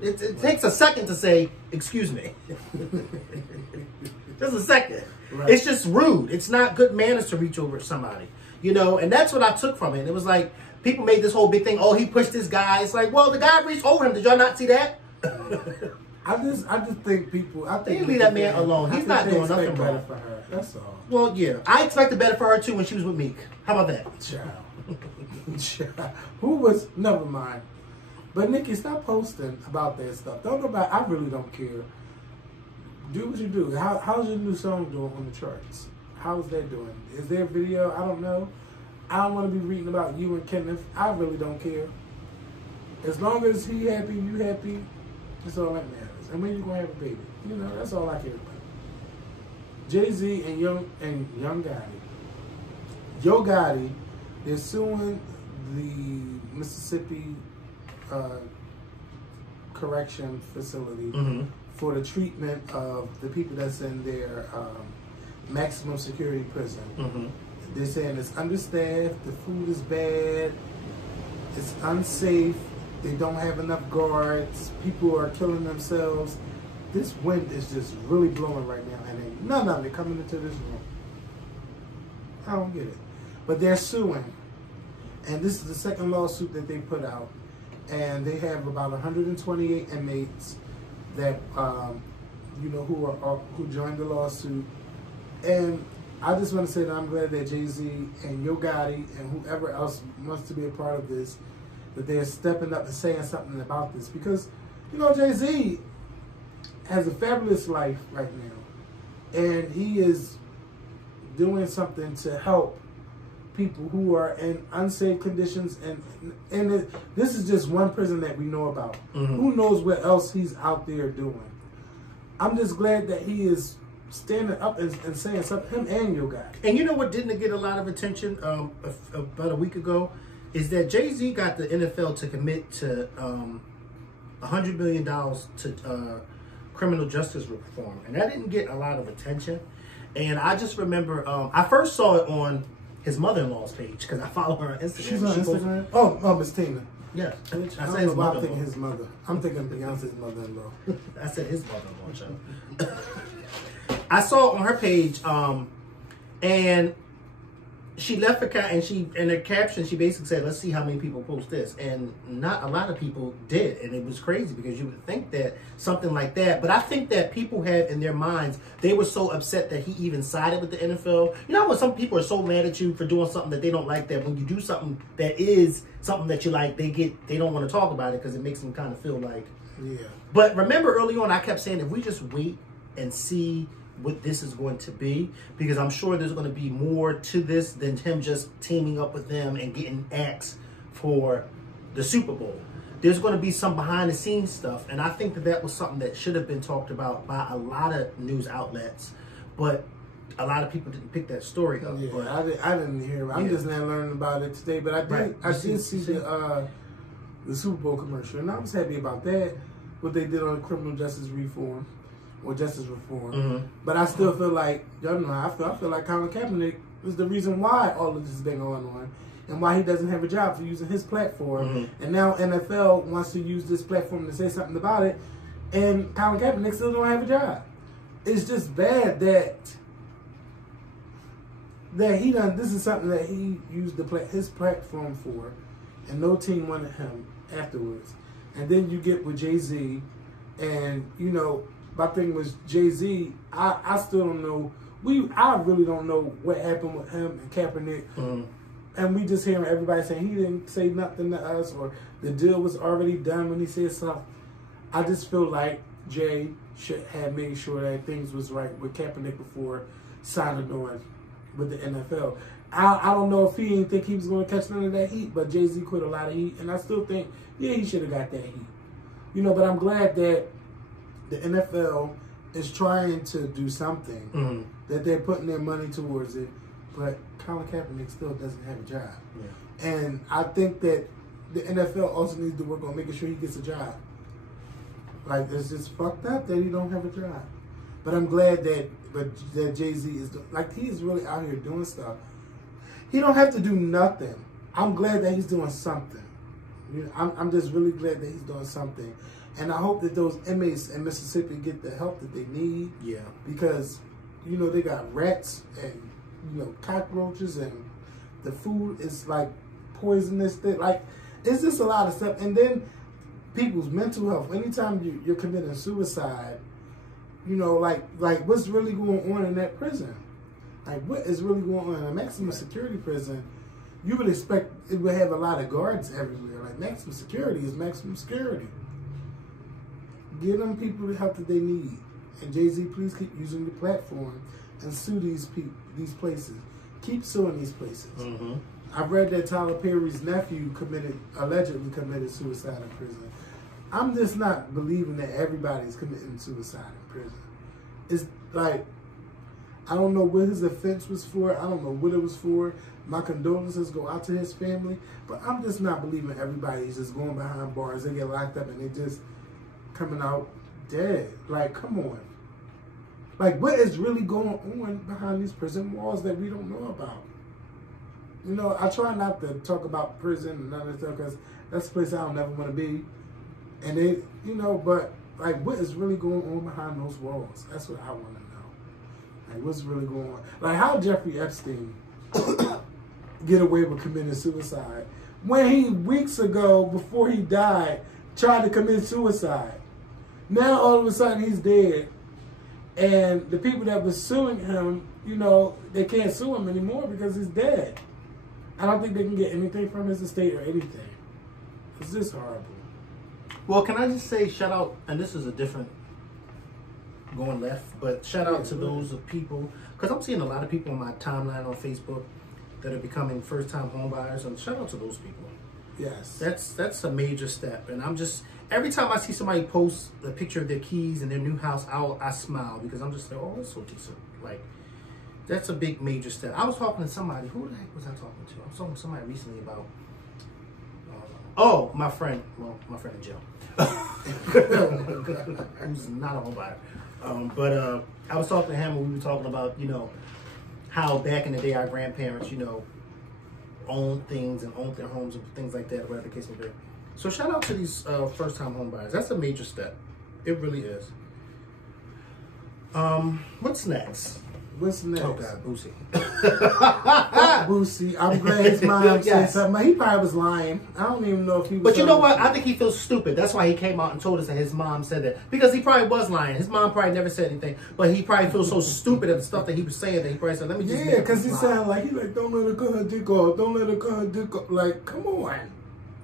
It takes a second to say, excuse me. Just a second. Right. It's just rude. It's not good manners to reach over somebody. You know, and that's what I took from it. It was like, people made this whole big thing, oh, he pushed this guy. It's like, well, the guy reached over him. Did y'all not see that? I just think people, I think... leave that man alone. He's not doing nothing better for her. That's all. Well, yeah. I expected better for her, too, when she was with Meek. How about that? Child. Who was... Never mind. But Nicki, stop posting about that stuff. Don't go back. I really don't care. Do what you do. How's your new song doing on the charts? How's that doing? Is there a video? I don't know. I don't want to be reading about you and Kenneth. I really don't care. As long as he happy, you happy, that's all that matters. And when you gonna have a baby, you know, that's all I care about. Jay-Z and Young Gotti. Yo Gotti They're suing the Mississippi correction facility for the treatment of the people that's in their maximum security prison. They're saying it's understaffed, the food is bad, it's unsafe, they don't have enough guards, people are killing themselves. This wind is just really blowing right now, and ain't none of it coming into this room. I don't get it. But they're suing, and this is the second lawsuit that they put out, and they have about 128 inmates that you know, who joined the lawsuit. And I just want to say that I'm glad that Jay-Z and Yo Gotti and whoever else wants to be a part of this, that they're stepping up and saying something about this, because, you know, Jay-Z has a fabulous life right now, and he is doing something to help people who are in unsafe conditions, and this is just one prison that we know about. Who knows what else he's out there doing? I'm just glad that he is standing up and saying something, him and Yo Gotti. And you know what didn't get a lot of attention about a week ago is that Jay-Z got the NFL to commit to $100 million to criminal justice reform, and that didn't get a lot of attention. And I just remember I first saw it on his mother-in-law's page, because I follow her on Instagram. She's on Instagram? Oh, Miss Tina. Yes. I said his mother. I'm thinking his mother. I'm thinking Beyonce's mother-in-law. I said his mother-in-law, child. I saw it on her page, and she left in her caption, she basically said, let's see how many people post this. And not a lot of people did. And it was crazy, because you would think that something like that. But I think that people had in their minds, they were so upset that he even sided with the NFL. You know when some people are so mad at you for doing something that they don't like, that when you do something that is something that you like, they don't want to talk about it because it makes them kind of feel like. Yeah. But remember early on, I kept saying, if we just wait and see what this is going to be, because I'm sure there's going to be more to this than him just teaming up with them and getting axed for the Super Bowl. There's going to be some behind the scenes stuff, and I think that was something that should have been talked about by a lot of news outlets, but a lot of people didn't pick that story up. Yeah, but I didn't hear it. I'm just now learning about it today, but I did see the Super Bowl commercial, and I was happy about that, what they did on criminal justice reform. Or justice reform, but I still feel like, y'all know how I feel like Colin Kaepernick is the reason why all of this has been going on, and why he doesn't have a job for using his platform. And now NFL wants to use this platform to say something about it, and Colin Kaepernick still don't have a job. It's just bad that he done. This is something that he used his platform for, and no team wanted him afterwards. And then you get with Jay-Z, and you know. My thing was Jay-Z, I still don't know. I really don't know what happened with him and Kaepernick. And we just hearing everybody saying he didn't say nothing to us, or the deal was already done when he said something. I just feel like Jay should have made sure that things was right with Kaepernick before signing on with the NFL. I don't know if he didn't think he was going to catch none of that heat, but Jay-Z quit a lot of heat, and I still think, yeah, he should have got that heat. You know, but I'm glad that the NFL is trying to do something, that they're putting their money towards it, but Colin Kaepernick still doesn't have a job. Yeah. And I think that the NFL also needs to work on making sure he gets a job. Like, it's just fucked up that he don't have a job. But I'm glad that Jay-Z is, like, he's really out here doing stuff. He don't have to do nothing. I'm glad that he's doing something. You know, I'm just really glad that he's doing something. And I hope that those inmates in Mississippi get the help that they need. Yeah. Because, you know, they got rats and, you know, cockroaches, and the food is like poisonous. Like, it's just a lot of stuff. And then people's mental health. Anytime you're committing suicide, you know, like what's really going on in that prison? Like, what is really going on in a maximum security prison? You would expect it would have a lot of guards everywhere. Like, maximum security is maximum security. Give them people the help that they need. And Jay-Z, please keep using the platform and sue these places. Keep suing these places. I've read that Tyler Perry's nephew allegedly committed suicide in prison. I'm just not believing that everybody's committing suicide in prison. It's like, I don't know what his offense was for. I don't know what it was for. My condolences go out to his family, but I'm just not believing everybody's just going behind bars. They get locked up and they just coming out dead. Like, come on. Like, what is really going on behind these prison walls that we don't know about? You know, I try not to talk about prison and other stuff because that's a place I don't ever want to be. And they, you know, but like, what is really going on behind those walls? That's what I want to know. Like, what's really going on? Like, how Jeffrey Epstein get away with committing suicide when he, weeks ago, before he died, tried to commit suicide. Now, all of a sudden, he's dead. And the people that were suing him, you know, they can't sue him anymore because he's dead. I don't think they can get anything from his estate or anything. It's just horrible. Well, can I just say shout out, and this is a different going left, but shout out to those people, because I'm seeing a lot of people on my timeline on Facebook that are becoming first-time home buyers, and shout out to those people. Yes. That's a major step, and I'm just, every time I see somebody post a picture of their keys and their new house, I smile, because I'm just like, oh, that's so decent. Like, that's a big major step. I was talking to somebody, who the heck was I talking to? I was talking to somebody recently about, oh, my friend in jail. Who's not a home buyer. But I was talking to him and we were talking about, you know, how back in the day our grandparents, you know, owned things and owned their homes and things like that, whatever the case may be. So shout out to these first-time home buyers. That's a major step. It really is. What's next? What's next? Oh God, Boosie. Boosie. I'm glad his mom said something. He probably was lying. I don't even know if he was. But you know what? I think he feels stupid. That's why he came out and told us that his mom said that. Because he probably was lying. His mom probably never said anything. But he probably feels so stupid at the stuff that he was saying that he probably said, let me just. Yeah, because he sounded like, don't let her cut her dick off. Don't let her cut her dick off. Like, come on.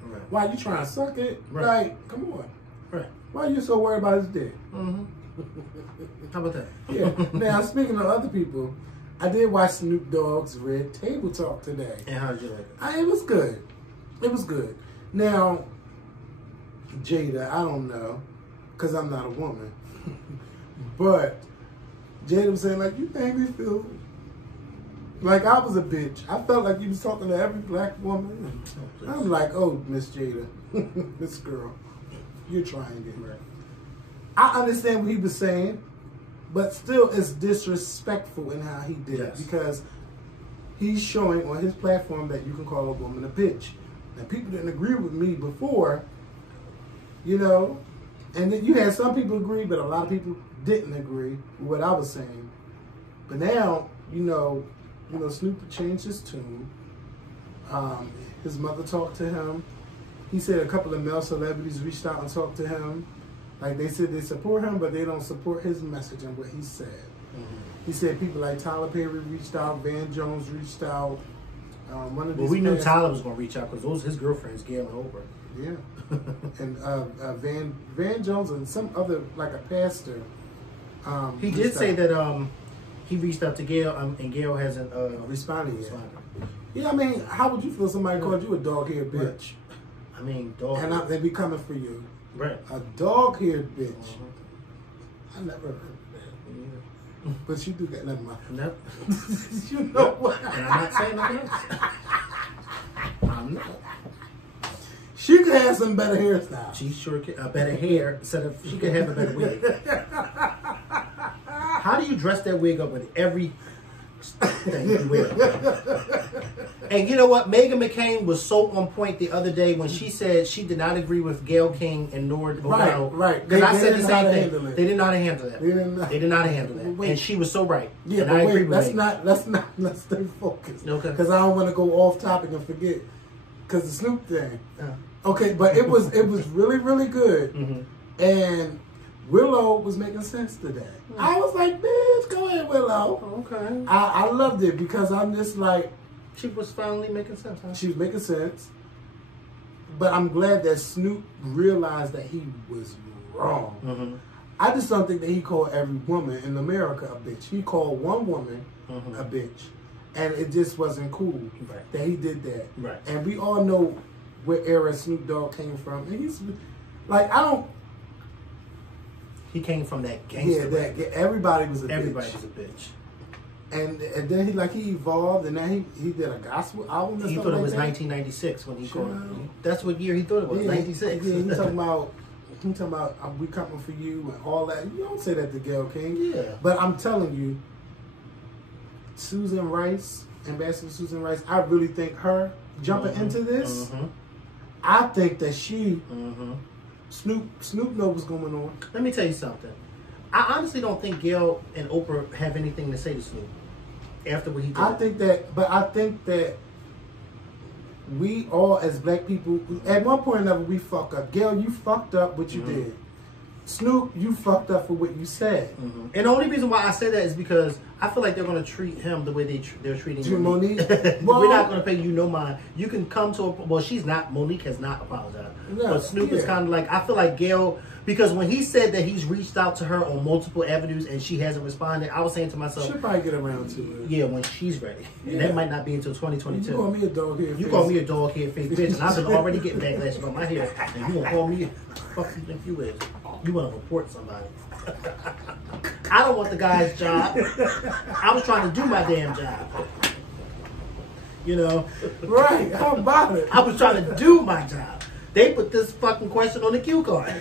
Right. Why you trying to suck it? Right. Like, come on. Right. Why are you so worried about his dick? Mm-hmm. How about that? Yeah. Now, speaking of other people, I did watch Snoop Dogg's Red Table Talk today. And how did you like it? It was good. It was good. Now, Jada, I don't know, because I'm not a woman. But Jada was saying, like, you made me feel like I was a bitch. I felt like you was talking to every black woman. And I was like, oh, Miss Jada, this girl, you're trying it. Right. I understand what he was saying, but still it's disrespectful in how he did it, because he's showing on his platform that you can call a woman a bitch. Now, people didn't agree with me before, you know, and then you had some people agree, but a lot of people didn't agree with what I was saying. But now, you know, Snoop changed his tune. His mother talked to him. He said a couple of male celebrities reached out and talked to him. Like, they said they support him, but they don't support his message and what he said. Mm-hmm. He said people like Tyler Perry reached out, Van Jones reached out. One of these we knew Tyler was going to reach out because those his girlfriends, Gail and Oprah. Yeah. And Van Jones and some other, like a pastor. He did say that he reached out to Gail and Gail hasn't responded yet. Yeah, I mean, how would you feel if somebody called you a dog-haired bitch? Right. I mean, dog. And they be coming for you. Right. A dog-haired bitch. I never heard of that. But you do that. Never mind. Nope. You know what? And I'm not saying nothing else. I'm not. She could have some better hairstyle. She sure could. A better hair instead of, she could have a better wig. How do you dress that wig up with every thing you wear? And you know what? Meghan McCain was so on point the other day when she said she did not agree with Gayle King and Nord O'Donnell. Right. Because I said the same thing. They didn't know how to handle that. They did not handle that. Wait. And she was so right. Yeah, and but I agree let's with Meghan. let's stay focused. Okay. Because I don't want to go off topic and forget. Because the Snoop thing. Okay, but it was really, really good. Mm-hmm. And Willow was making sense today. Mm-hmm. I was like, bitch, go ahead, Willow. Okay. I loved it because I'm just like, she was finally making sense, huh? She was making sense. But I'm glad that Snoop realized that he was wrong. Mm-hmm. I just don't think that he called every woman in America a bitch. He called one woman a bitch. And it just wasn't cool that he did that. Right. And we all know where era Snoop Dogg came from. And he's like, he came from that gangster. Yeah, everybody was a bitch. Everybody was a bitch. And then he evolved, and now he did a gospel album. He thought it was 1996 when he called it. That's what year he thought it was. 96. Yeah, he talking about we coming for you and all that. You don't say that to Gayle King. Yeah. But I'm telling you, Susan Rice, Ambassador Susan Rice, I really think her jumping into this. I think that she Snoop knows what's going on. Let me tell you something. I honestly don't think Gayle and Oprah have anything to say to Snoop after what he did. I think that we all as black people, at one point or another, we fuck up. Gayle, you fucked up what you did. Snoop, you fucked up for what you said. And the only reason why I say that is because I feel like they're going to treat him the way they're treating Monique. Well, we're not going to pay you no mind. You can come to Monique has not apologized. No, but Snoop is kind of like, I feel like Gayle, because when he said that he's reached out to her on multiple avenues and she hasn't responded, I was saying to myself, she'll probably get around to it. Yeah, when she's ready. And that might not be until 2022. You call me a dog hair face. You call me a dog hair face bitch, and I've been already getting backlash from my hair. And you gonna call me, fuck you think you is. You want to report somebody. I don't want the guy's job. I was trying to do my damn job. You know? Right, how about it? I was trying to do my job. They put this fucking question on the cue card.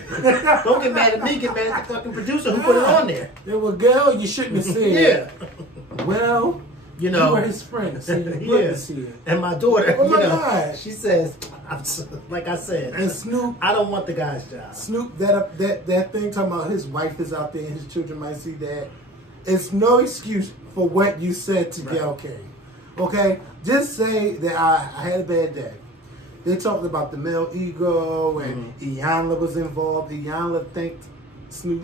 Don't get mad at me, get mad at the fucking producer who put it on there. Yeah, well, Gayle, you shouldn't have said. Yeah. Well, you know, you were his friend. So yeah. And my daughter, oh my God. she says, like I said, and Snoop, I don't want the guy's job. Snoop, that thing talking about his wife is out there and his children might see that. It's no excuse for what you said to Gayle King. Okay? Just say that I had a bad day. They talked about the male ego and Iyanla was involved. Iyanla thanked Snoop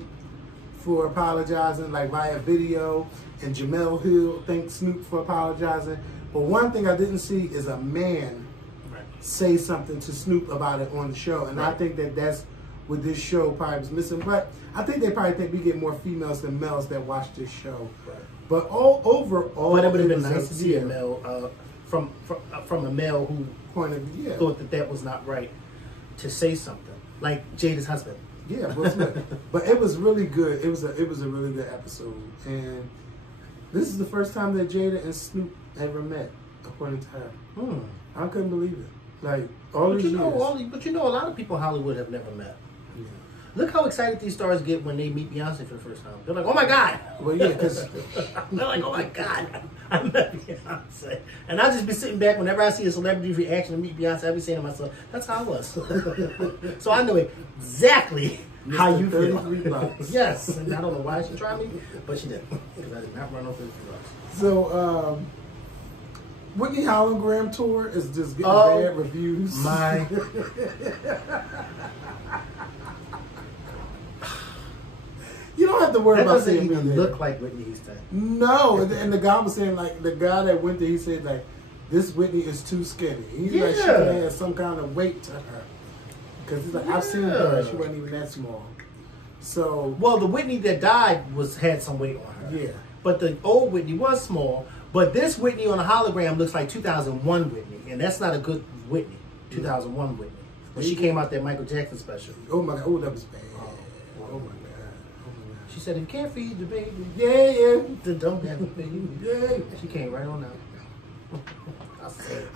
for apologizing, like via video, and Jamel Hill thanked Snoop for apologizing. But one thing I didn't see is a man say something to Snoop about it on the show, and I think that's what this show probably was missing. But I think they probably think we get more females than males that watch this show. But overall, but it would have been nice to see a male from a male who point of view, thought that was not right to say something, like Jada's husband. Yeah, but it was really good. It was a really good episode, and this is the first time that Jada and Snoop ever met, according to her. I couldn't believe it. Like all these years. But you know, a lot of people in Hollywood have never met. Yeah. Look how excited these stars get when they meet Beyonce for the first time. They're like, "Oh my God!" Well, yeah, because they're like, "Oh my God, I met Beyonce." And I just be sitting back whenever I see a celebrity reaction to meet Beyonce. I be saying to myself, "That's how I was." So I know exactly how you feel. Yes, and I don't know why she tried me, but she did, because I did not run over the drugs. So, Whitney Hologram tour is just getting bad reviews. My. You don't have to worry about saying me even look like Whitney Houston. No, and the guy was saying, like, the guy that went there, he said, like, this Whitney is too skinny. He's like, she had some kind of weight to her. Because he's like, I've seen her, she wasn't even that small. So, well, the Whitney that died had some weight on her. Yeah. But the old Whitney was small. But this Whitney on the hologram looks like 2001 Whitney, and that's not a good Whitney. 2001 Whitney. When she came out that Michael Jackson special. Oh my God! Oh, that was bad. Oh my God! She said, "If you can't feed the baby, yeah, then don't have the baby." Yeah. She came right on out.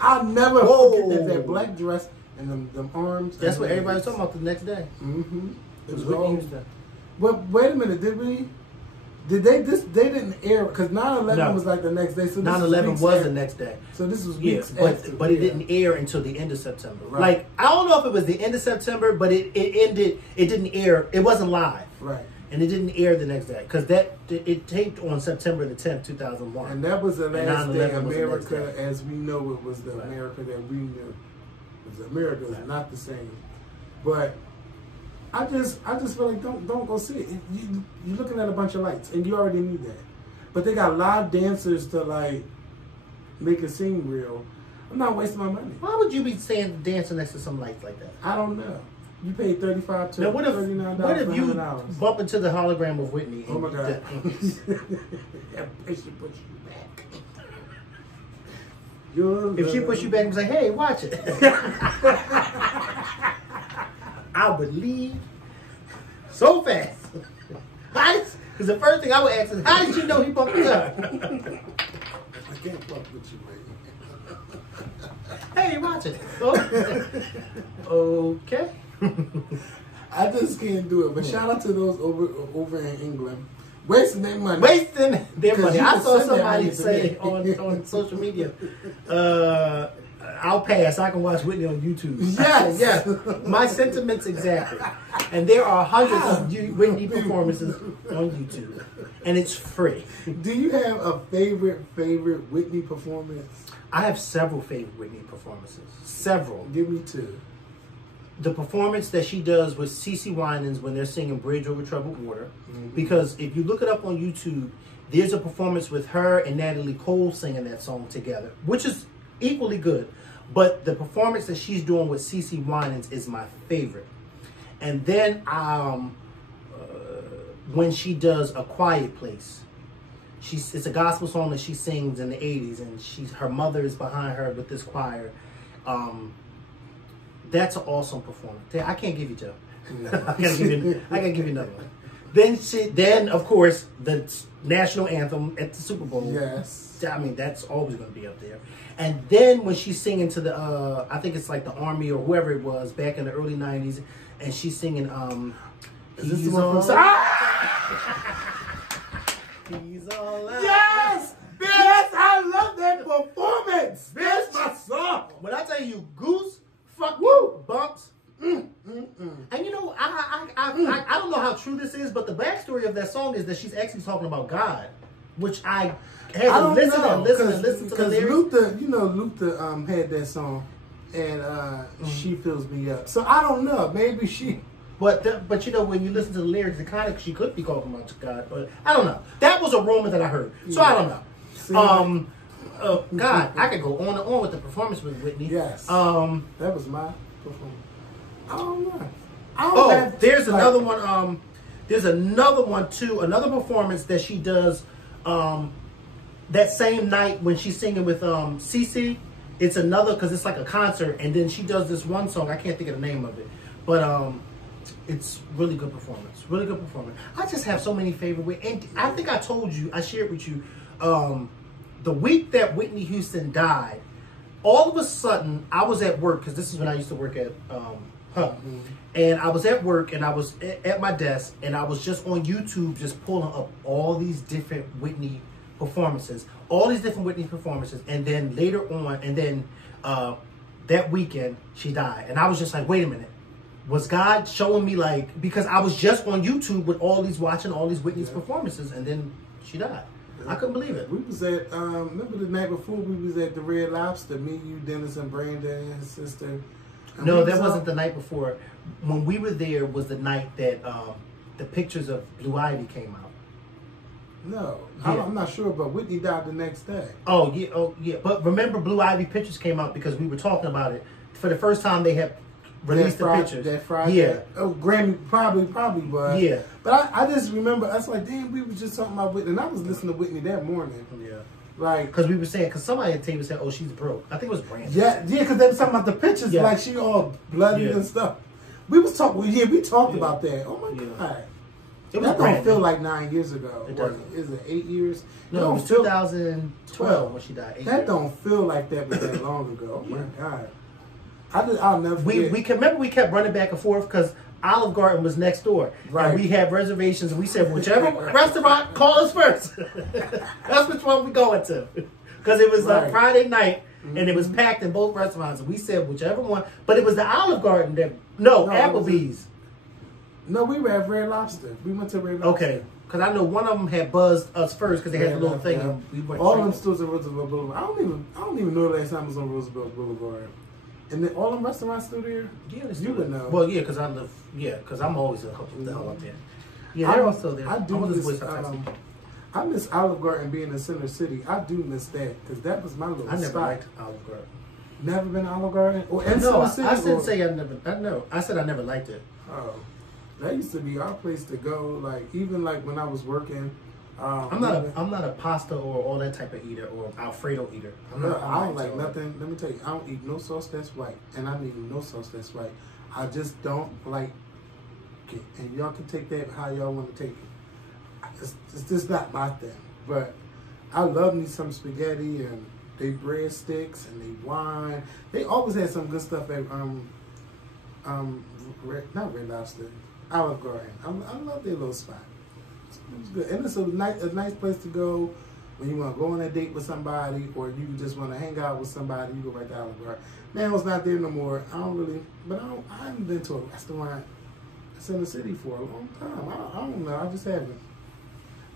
I'll never forget that black dress and them arms. That's what everybody was talking about the next day. It was Whitney Houston. But wait a minute, Did they didn't air because 9/11 was like the next day. So 9/11 was the next day. So this was weeks after. But it didn't air until the end of September. Right. Like I don't know if it was the end of September, but it ended. It didn't air. It wasn't live. Right. And it didn't air the next day because it taped on September the 10th, 2001. And that was the last day America, as we know it, was the America that we knew. Because America is not the same. But I just feel like don't go see it. You're looking at a bunch of lights, and you already knew that. But they got live dancers to like make it seem real. I'm not wasting my money. Why would you be dancing next to some lights like that? I don't know. You paid $35 to $39. What if you bump into the hologram of Whitney? Oh my God! That bitch should push you back. If she push you back and say, "Hey, watch it," I would leave so fast. Because the first thing I would ask is, how did you know he bumped me up? can't fuck with you, man. Hey, watch it. Oh. Okay. I just can't do it. But shout out to those over in England. Wasting their money. Wasting their money. I saw send that somebody money to say me. on social media, I'll pass. I can watch Whitney on YouTube. Yes. Yes. My sentiments exactly. And there are hundreds of Whitney performances on YouTube. And it's free. Do you have a favorite Whitney performance? I have several favorite Whitney performances. Several. Give me two. The performance that she does with CeCe Winans when they're singing Bridge Over Troubled Water. Mm-hmm. Because if you look it up on YouTube, there's a performance with her and Natalie Cole singing that song together, which is equally good. But the performance that she's doing with CeCe Winans is my favorite. And then when she does A Quiet Place, it's a gospel song that she sings in the 80s, and her mother is behind her with this choir. That's an awesome performance. I can't give you two. I gotta give you another one. Then of course the national anthem at the Super Bowl. Yes. I mean, that's always going to be up there. And then when she's singing to the I think it's like the Army or whoever it was back in the early 90s, and she's singing Is this the one from He's all out. Yes! Yes! I love that performance! That's my song! When I tell you goose fucking bumps. And you know, I don't know how true this is, but the backstory of that song is that she's actually talking about God, which I had to listen to the lyrics. Luther had that song, and she fills me up. So I don't know. Maybe she. But you know, when you listen to the lyrics, she could be talking about God, but I don't know. That was a rumor that I heard, so I don't know. God, I could go on and on with the performance with Whitney. Yes. That was my performance. I don't know. There's another one. There's another one too. Another performance that she does that same night when she's singing with CeCe. It's another, because it's like a concert, and then she does this one song. I can't think of the name of it, but it's really good performance. Really good performance. I just have so many favorite. And I think I told you, I shared with you, the week that Whitney Houston died, all of a sudden I was at work, because this is when I used to work at and I was at work, and I was at my desk, and I was just on YouTube just pulling up all these different Whitney performances, and then later on, and then that weekend she died, and I was just like, wait a minute. Was God showing me, like, because I was just on YouTube with watching all these Whitney's performances, and then she died. I couldn't believe it. We was at, remember the night before, we was at the Red Lobster, me, you, Dennis, and Brandon, and his sister. And no, that wasn't the night before. When we were there was the night that the pictures of Blue Ivy came out. No, Yeah. I'm not sure, but Whitney died the next day. Oh yeah. But remember, Blue Ivy pictures came out because we were talking about it. For the first time, they had released the pictures. That Friday. Yeah. Oh, Grammy probably was. Yeah. But I just remember, I was like, damn, we were just talking about Whitney. And I was listening to Whitney that morning. Yeah. Like, because we were saying, because somebody at the table said, oh, she's broke. I think it was Brandon. Yeah, because they were talking about the pictures, like she all bloody and stuff. We was talking, we talked about that. Oh my God. That don't feel like 9 years ago. It doesn't. Is it 8 years? No, it was 2012 when she died. That don't feel like that was that long ago. Oh my God. I'll never forget. We kept running back and forth because Olive Garden was next door. Right. And we had reservations, and we said, whichever restaurant, call us first. That's which one we going to. Because it was a Friday night, and it was packed in both restaurants. And we said, whichever one. But it was the Olive Garden that, Applebee's. No, we were at Red Lobster. We went to Red Lobster. Okay. Because I know one of them had buzzed us first because they had the little thing. And we went all of them stores at Roosevelt Boulevard. I don't even know the last time I was on Roosevelt Boulevard. And then all them restaurants still there? Yeah, you would know. Well, yeah, because because I'm always up there. Yeah, they're all still there. I miss Olive Garden being in Center City. I do miss that because that was my little spot. I never liked Olive Garden. Never been to Olive Garden? Or in no, Center City? I didn't say I never. I said I never liked it. Oh, that used to be our place to go. Like even like when I was working. I'm not a pasta or all that type of eater or Alfredo eater. I don't like nothing. Let me tell you, I don't eat no sauce that's white, and I mean no sauce that's white. I just don't like it, and y'all can take that how y'all want to take it. It's just not my thing. But I love me some spaghetti and they breadsticks and they wine. They always had some good stuff at not Red Lobster, Olive Garden. I love their little spot. It's good, and it's a nice place to go when you want to go on a date with somebody, or you just want to hang out with somebody. You go right to Olive Garden. Now it's not there no more. I haven't been to a restaurant that's in the city for a long time. I don't know. I just haven't.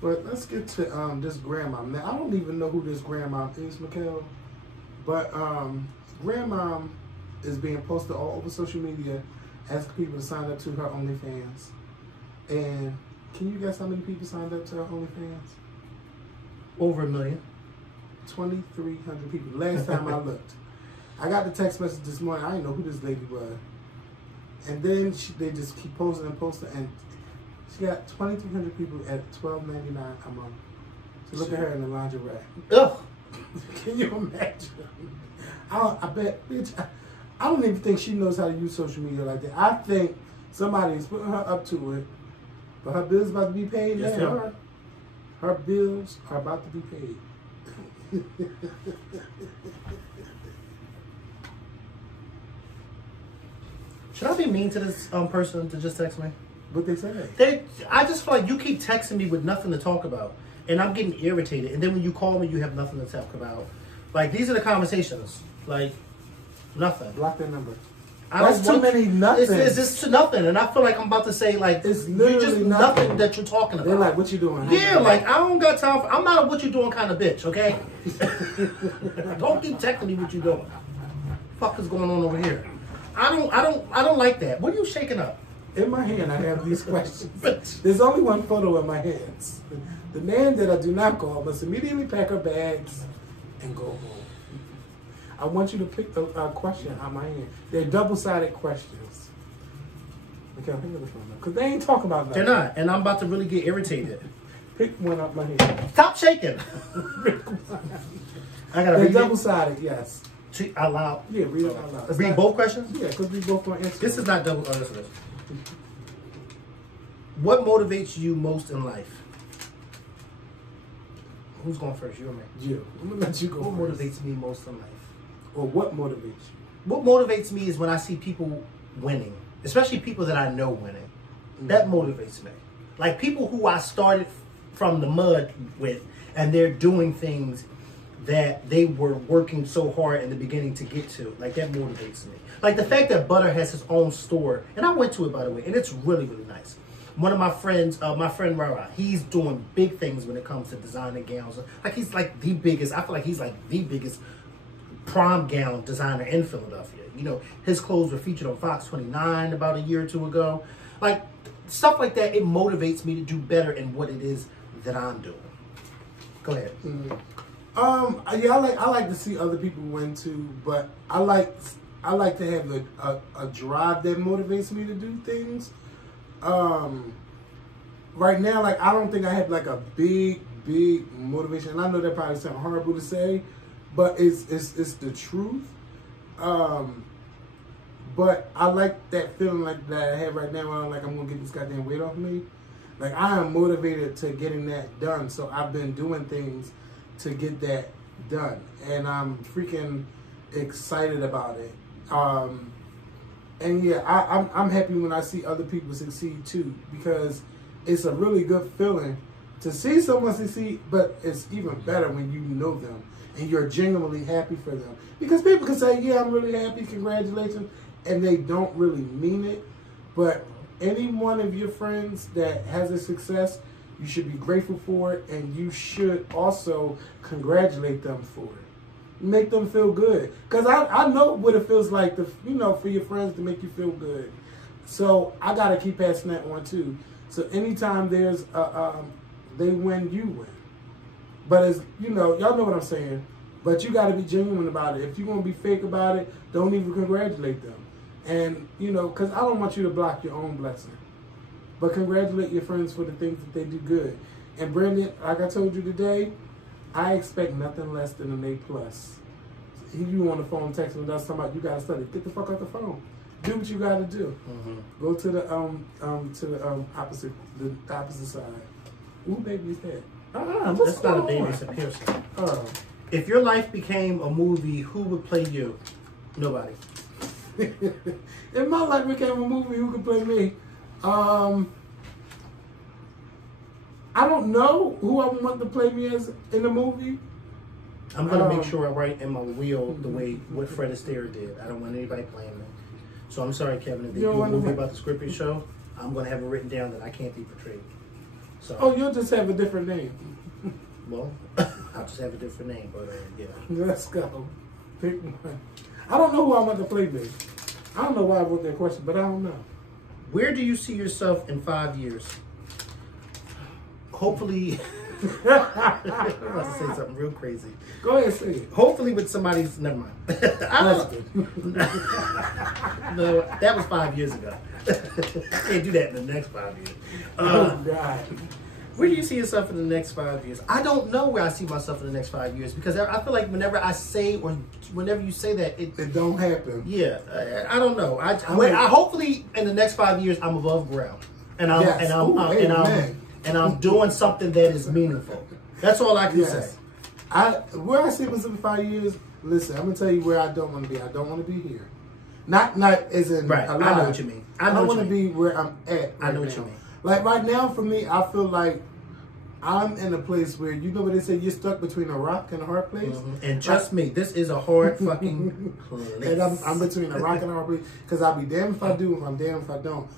But let's get to this grandma. Now, I don't even know who this grandma is, Mikkel. But grandma is being posted all over social media, asking people to sign up to her OnlyFans. And can you guess how many people signed up to her OnlyFans? Over 1 million. 2,300 people. Last time I looked. I got the text message this morning. I didn't know who this lady was. And then they just keep posting and posting. And she got 2,300 people at $12.99 a month. So look at her in the lingerie. Ugh. Can you imagine? I bet, bitch, I don't even think she knows how to use social media like that. I think somebody is putting her up to it, but her bills about to be paid yes, now. Her bills are about to be paid. Should I be mean to this person to just text me? What they say? I just feel like you keep texting me with nothing to talk about, and I'm getting irritated. And then when you call me, you have nothing to talk about. Like, these are the conversations. Like, nothing. Block that number. That's too many nothing. It's just to nothing, and I feel like I'm about to say, like, it's literally just nothing that you're talking about. They're like, what you doing? Yeah, like, I don't got time for, I'm not a what you doing kind of bitch, okay? Don't keep texting me what you doing. Fuck is going on over here? I don't like that. What are you shaking up? In my hand, I have these questions. There's only one photo in my hands. The man that I do not call must immediately pack her bags and go home. I want you to pick a question out of my hand. They're double-sided questions. Okay, I'm picking the phone up. Because they ain't talking about nothing. They're not, and I'm about to really get irritated. Pick one up my hand. Stop shaking. I gotta They're double-sided, yes. Out loud. Yeah, read it out loud. Read both questions? Yeah, because we both want answers. This is not double. Oh, this is. What motivates you most in life? Who's going first? You or me? You. I'm gonna let you go. What first. motivates me most in life? Or what motivates you? What motivates me is when I see people winning, especially people that I know winning. Mm-hmm. That motivates me. Like people who I started from the mud with, and they're doing things that they were working so hard in the beginning to get to. Like, that motivates me. Like, the fact that Butter has his own store, and I went to it, by the way, and it's really, really nice. One of my friends, my friend Rara, he's doing big things when it comes to designing gowns. Like, he's like the biggest, I feel like he's like the biggest prom gown designer in Philadelphia. You know, his clothes were featured on Fox 29 about a year or two ago. Like, stuff like that, it motivates me to do better in what it is that I'm doing. Go ahead. Mm-hmm. Yeah, I like to see other people win too, but I like to have a drive that motivates me to do things. Right now, like, I don't think I have like a big motivation. And I know that probably sounds horrible to say, but it's the truth. But I like that feeling like that I have right now when I'm like, I'm gonna get this goddamn weight off me. Like, I am motivated to getting that done, so I've been doing things to get that done, and I'm freaking excited about it. And yeah, I'm happy when I see other people succeed too, because it's a really good feeling to see someone succeed, but it's even better when you know them and you're genuinely happy for them. Because people can say, yeah, I'm really happy, congratulations, and they don't really mean it. But any one of your friends that has a success, you should be grateful for it, and you should also congratulate them for it. Make them feel good. Because I know what it feels like to, for your friends to make you feel good. So I got to keep passing that on too. So anytime there's they win, you win. But as y'all know what I'm saying. But you got to be genuine about it. If you're going to be fake about it, don't even congratulate them. And, because I don't want you to block your own blessing. But congratulate your friends for the things that they do good. And Brandon, like I told you today, I expect nothing less than an A+. You on the phone texting with us talking about you gotta study. Get the fuck out the phone. Do what you gotta do. Mm-hmm. Go to the opposite side. Who baby is that? That's not a baby, it's a piercing. If your life became a movie, who would play you? Nobody. If my life became a movie, who could play me? I don't know who I want to play me as in the movie. I'm going to make sure I write in my wheel the way what Fred Astaire did. I don't want anybody playing me. So I'm sorry, Kevin, if they do a movie about the Scripted Show, I'm going to have it written down that I can't be portrayed. So, oh, you'll just have a different name. Well, I'll just have a different name, but yeah. Let's go. Pick one. I don't know who I want to play me. I don't know why I wrote that question, but I don't know. Where do you see yourself in 5 years? Hopefully, I'm about to say something real crazy. Go ahead, say it. Hopefully with somebody's, never mind. No, that was 5 years ago. I can't do that in the next 5 years. Oh, God. Where do you see yourself in the next 5 years? I don't know where I see myself in the next 5 years because I feel like whenever I say or whenever you say that, it don't happen. Yeah, I don't know. I hopefully in the next 5 years I'm above ground and I'm doing something that is meaningful. That's all I can say. Where I see myself in 5 years. Listen, I'm gonna tell you where I don't want to be. I don't want to be here. Not as in right. alive. I know what you mean. I don't want to be where I'm at. I know what you mean. Like right now, for me, I feel like I'm in a place where, you know what they say, you're stuck between a rock and a hard place. And trust me, this is a hard fucking place. And I'm between a rock and a hard place because I'll be damned if I do, and I'm damned if I don't.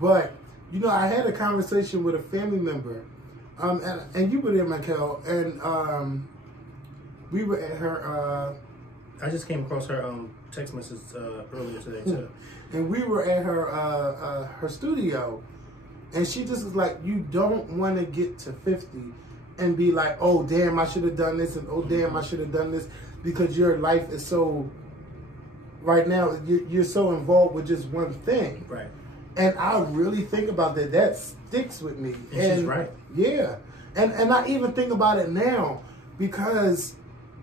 But you know, I had a conversation with a family member, and you were there, Michael, and we were at her. I just came across her text message earlier today too. And we were at her studio, and she just was like, "You don't want to get to 50 and be like, oh damn, I should have done this, and oh damn, I should have done this, because your life is so right now you're so involved with just one thing." Right. And I really think about that. That sticks with me. And she's right. Yeah. And I even think about it now because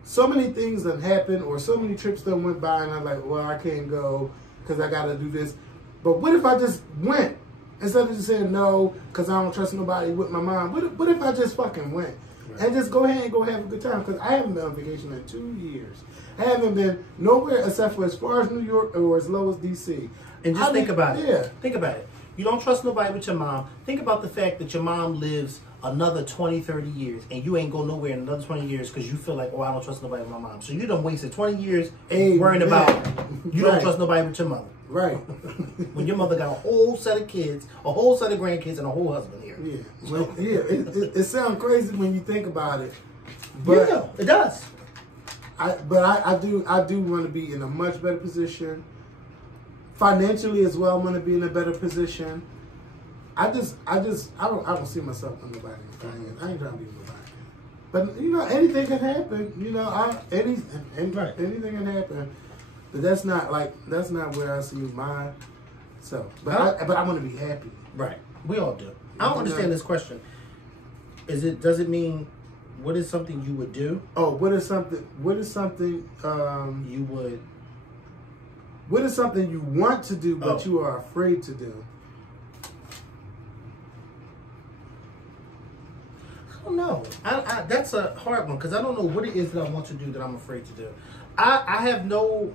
so many things that happened or so many trips that went by and I'm like, well, I can't go because I got to do this. But what if I just went? Instead of just saying no because I don't trust nobody with my mom. What if I just fucking went? Right. And just go ahead and go have a good time? Because I haven't been on vacation in 2 years. I haven't been nowhere except for as far as New York or as low as D.C. And just think about it. Yeah. Think about it. You don't trust nobody with your mom. Think about the fact that your mom lives another 20, 30 years and you ain't go nowhere in another 20 years because you feel like, oh, I don't trust nobody with my mom. So you done wasted 20 years worrying about you don't trust nobody with your mother. Right. When your mother got a whole set of kids, a whole set of grandkids, and a whole husband here. Yeah. Well, yeah. It sounds crazy when you think about it. But yeah, it does. I do want to be in a much better position. Financially as well, I'm going to be in a better position. I don't see myself on nobody. I ain't trying to be nobody. But you know, anything can happen. You know, anything can happen. But that's not where I see mine. So, but I want to be happy. Right. We all do. I don't understand this question. Does it mean what is something you would do? Oh, what is something you would? What is something you want to do but you are afraid to do? I don't know. That's a hard one because I don't know what it is that I want to do that I'm afraid to do. I have no.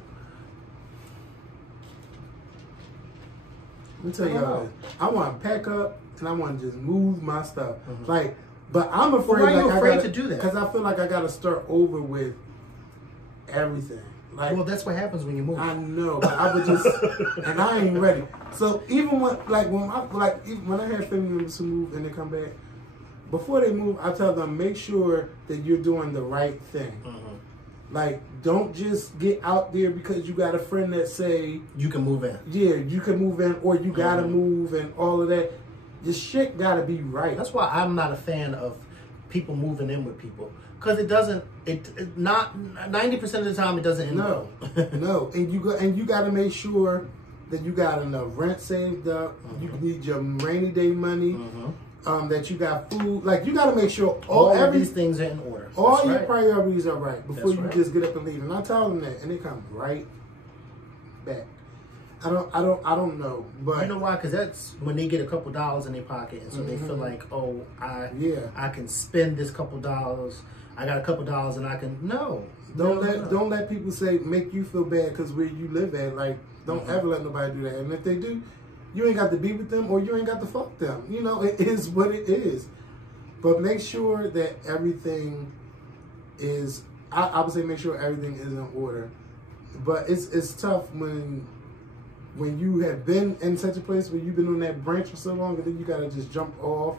Let me tell y'all, I want to pack up and I want to just move my stuff. But I'm afraid. Why are you afraid to do that? Because I feel like I got to start over with everything. Well, that's what happens when you move. I know, but I would just, and I ain't ready. So even when I have family members who move and they come back, before they move, I tell them make sure that you're doing the right thing. Like, don't just get out there because you got a friend that say you can move in. Yeah, you can move in, or you gotta move, and all of that. Your shit gotta be right. That's why I'm not a fan of people moving in with people. Because it doesn't, not 90% of the time it doesn't end well. No, and you got to make sure that you got enough rent saved up. You need your rainy day money. That you got food. Like you got to make sure all these things are in order. All your priorities are right before you just get up and leave. And I tell them that, and they come right back. I don't know, but you know why? Because that's when they get a couple dollars in their pocket, and so they feel like, oh, I can spend this couple dollars. I got a couple dollars, and I can don't let people make you feel bad because where you live at. Like, don't ever let nobody do that. And if they do, you ain't got to be with them or you ain't got to fuck them. You know, it is what it is. But make sure that everything is. I would say make sure everything is in order. But it's tough when you have been in such a place where you've been on that branch for so long and then you gotta just jump off.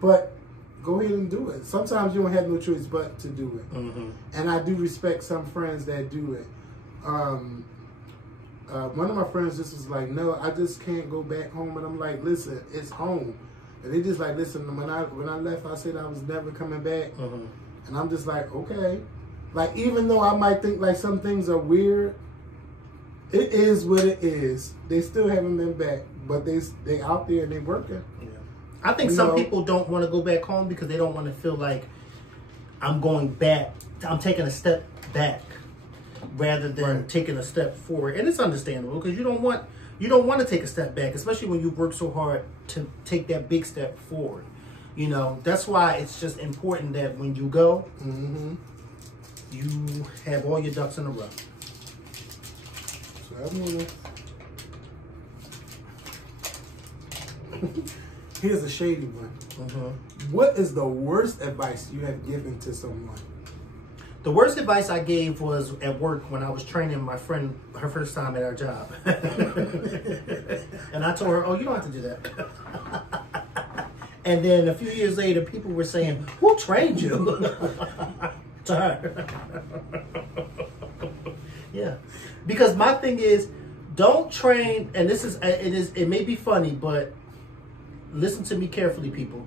But go ahead and do it. Sometimes you don't have no choice but to do it. And I do respect some friends that do it. One of my friends just was like, no, I just can't go back home. And I'm like, listen, it's home. And they just like, listen, when I left, I said I was never coming back. And I'm just like, okay. Like, even though I might think like some things are weird, it is what it is. They still haven't been back, but they out there and they working. Yeah. I think some people don't want to go back home because they don't want to feel like I'm going back. I'm taking a step back rather than taking a step forward, and it's understandable because you don't want to take a step back, especially when you work so hard to take that big step forward. You know, that's why it's just important that when you go, you have all your ducks in a row. Here's a shady one. What is the worst advice you have given to someone? The worst advice I gave was at work when I was training my friend her first time at our job. And I told her, oh, you don't have to do that. And then a few years later, people were saying, who trained you? To her. Yeah. Because my thing is, don't train, and it may be funny, but listen to me carefully, people.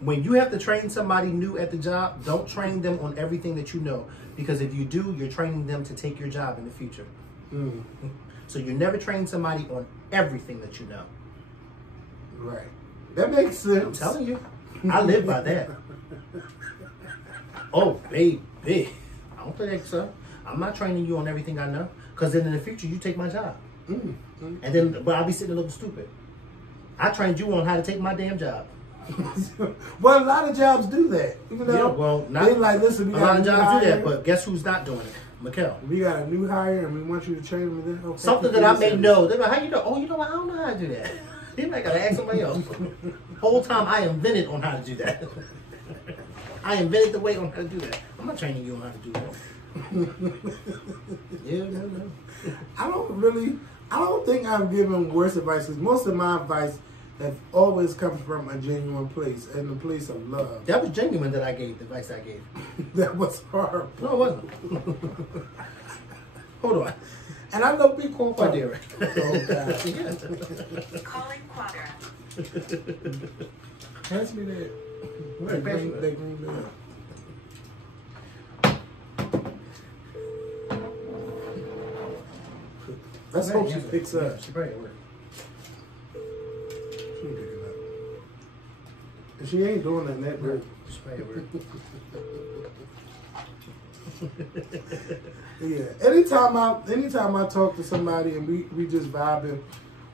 When you have to train somebody new at the job, don't train them on everything that you know. Because if you do, you're training them to take your job in the future. So you never train somebody on everything that you know. Right. That makes sense. I'm telling you. I live by that. Oh, baby. I don't play that stuff. I'm not training you on everything I know. Because then in the future, you take my job. And then, but I'll be sitting there looking stupid. I trained you on how to take my damn job. Well, a lot of jobs do that. You know? Yeah, well, not, they like, listen, a lot of jobs do that, but guess who's not doing it? Mikkel. We got a new hire and we want you to train them. Then, okay, something that I may know. They're like, how you know? Oh, you know what? I don't know how to do that. You might got to ask somebody else. Whole time I invented on how to do that. I invented the way on how to do that. I'm not training you on how to do that. Yeah, no. I don't think I've given worse advice because most of my advice have always come from a genuine place and a place of love. That was genuine that I gave, the advice I gave. That was horrible. No, it wasn't. Hold on. And I know people Oh, dear. Oh, God. Calling Quadra. Pass me that. Right, pass me that. That green bell. Let's hope she picks up. Yeah, she probably at work. She ain't picking up. And she ain't doing that net work. She probably at work. Yeah. Anytime I talk to somebody and we just vibing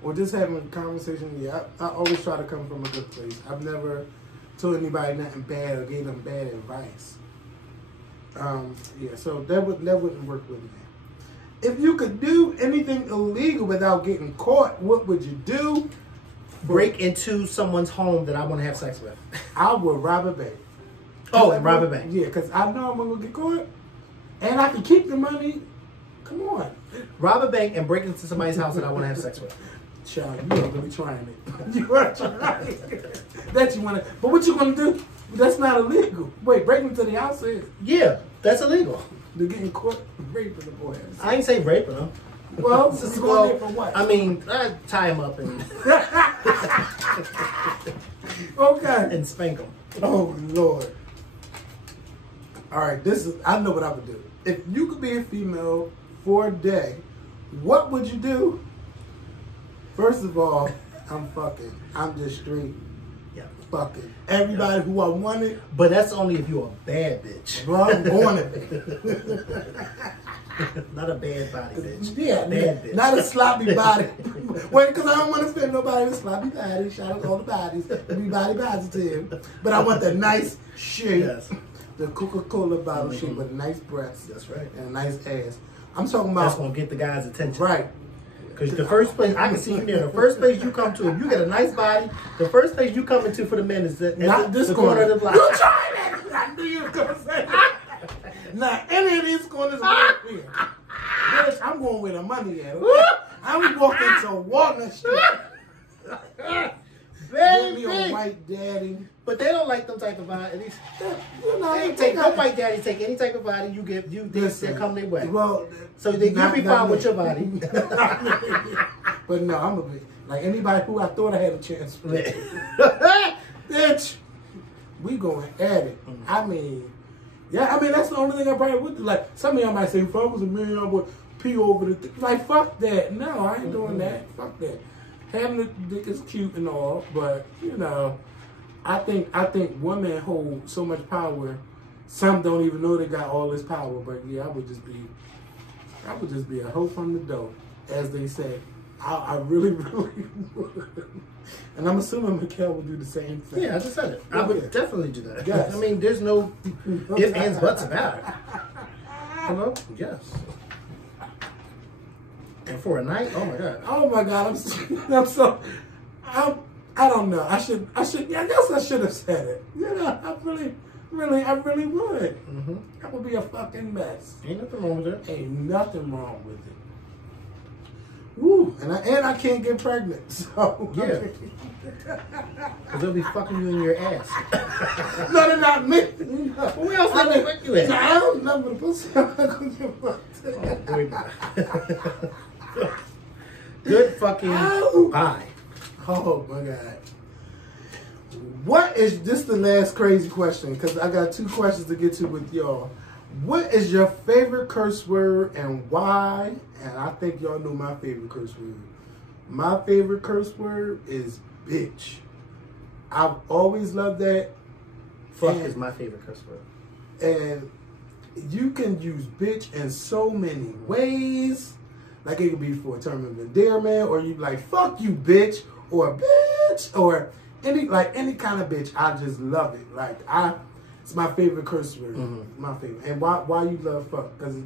or just having a conversation, yeah, I always try to come from a good place. I've never told anybody nothing bad or gave them bad advice. Yeah, so that wouldn't work with me. If you could do anything illegal without getting caught, what would you do? Break into someone's home that I want to have sex with. I would rob a bank. Oh, rob a bank. Yeah, because I know I'm going to get caught. And I can keep the money. Come on. Rob a bank and break into somebody's house that I want to have sex with. Child, you are really trying it. You are trying it. That you want to. But what you going to do? That's not illegal. Wait, break into the house is. Yeah, that's illegal. They're getting caught raping the boy. I ain't say raping them. Well, this is going there for what? I mean, I tie him up and okay. and spank him. Oh, Lord. All right, I know what I would do. If you could be a female for a day, what would you do? First of all, I'm fucking. I'm just straight. Yeah. Fucking. Everybody who I wanted. But that's only if you're a bad bitch. Well, I'm going to be. Not a bad body bitch. Yeah, bad bitch. Not a sloppy body. Wait, because I don't want to offend nobody with sloppy body. Shout out to all the bodies. To be body positive. But I want the nice shape. Yes. The Coca-Cola bottle shape with a nice breast. That's right. And a nice ass. I'm talking about... That's going to get the guy's attention. Right. Because the first place, I can see you there, the first place you come to, if you get a nice body, the first place you come into for the men is not this the corner of the block. You trying it! I knew you were going to say that. Not any of these corners right here. Bitch, I'm going where the money at. Okay? I'm walking to Walnut Street. Give me a white daddy. But they don't like them type of body. At least, You know, they ain't take no white daddy take any type of body you give. They come their way. Well, so you'll be fine with your body. But no, I'm a bit like anybody who I thought I had a chance with. Bitch, we going at it. I mean, yeah, I mean that's the only thing I probably would do. Like some of y'all might say, if I was a man, I would pee over the like fuck that. No, I ain't doing that. Fuck that. Having the dick is cute and all, but you know, I think women hold so much power. Some don't even know they got all this power. But yeah, I would just be a hoe from the dough, as they say. I really, really would. And I'm assuming Mikhail would do the same thing. Yeah, I just said it. I would definitely do that. Yes. I mean, there's no ifs, ands, buts about it. Hello? Yes. And for a night, oh my god. Oh my god, I don't know. I guess I should have said it. You know, I really would. Mm-hmm. That would be a fucking mess. Ain't nothing wrong with it. Ain't nothing wrong with it. Woo, and I can't get pregnant, so yeah. Because they'll be fucking you in your ass. No, they're not me. Well, where else they gonna fuck you at? I don't know the pussy. I'm not gonna get fucked. Oh, boy, no. Good fucking bye. Oh my god. What is this? The last crazy question, because I got 2 questions to get to with y'all. What is your favorite curse word and why? And I think y'all know my favorite curse word. My favorite curse word is bitch. I've always loved that. Fuck is my favorite curse word. And you can use bitch in so many ways. Like it could be for a term of endearment, or you be like, fuck you, bitch, or bitch, or any kind of bitch. I just love it. Like it's my favorite curse word. Mm-hmm. My favorite. And why you love fuck? Because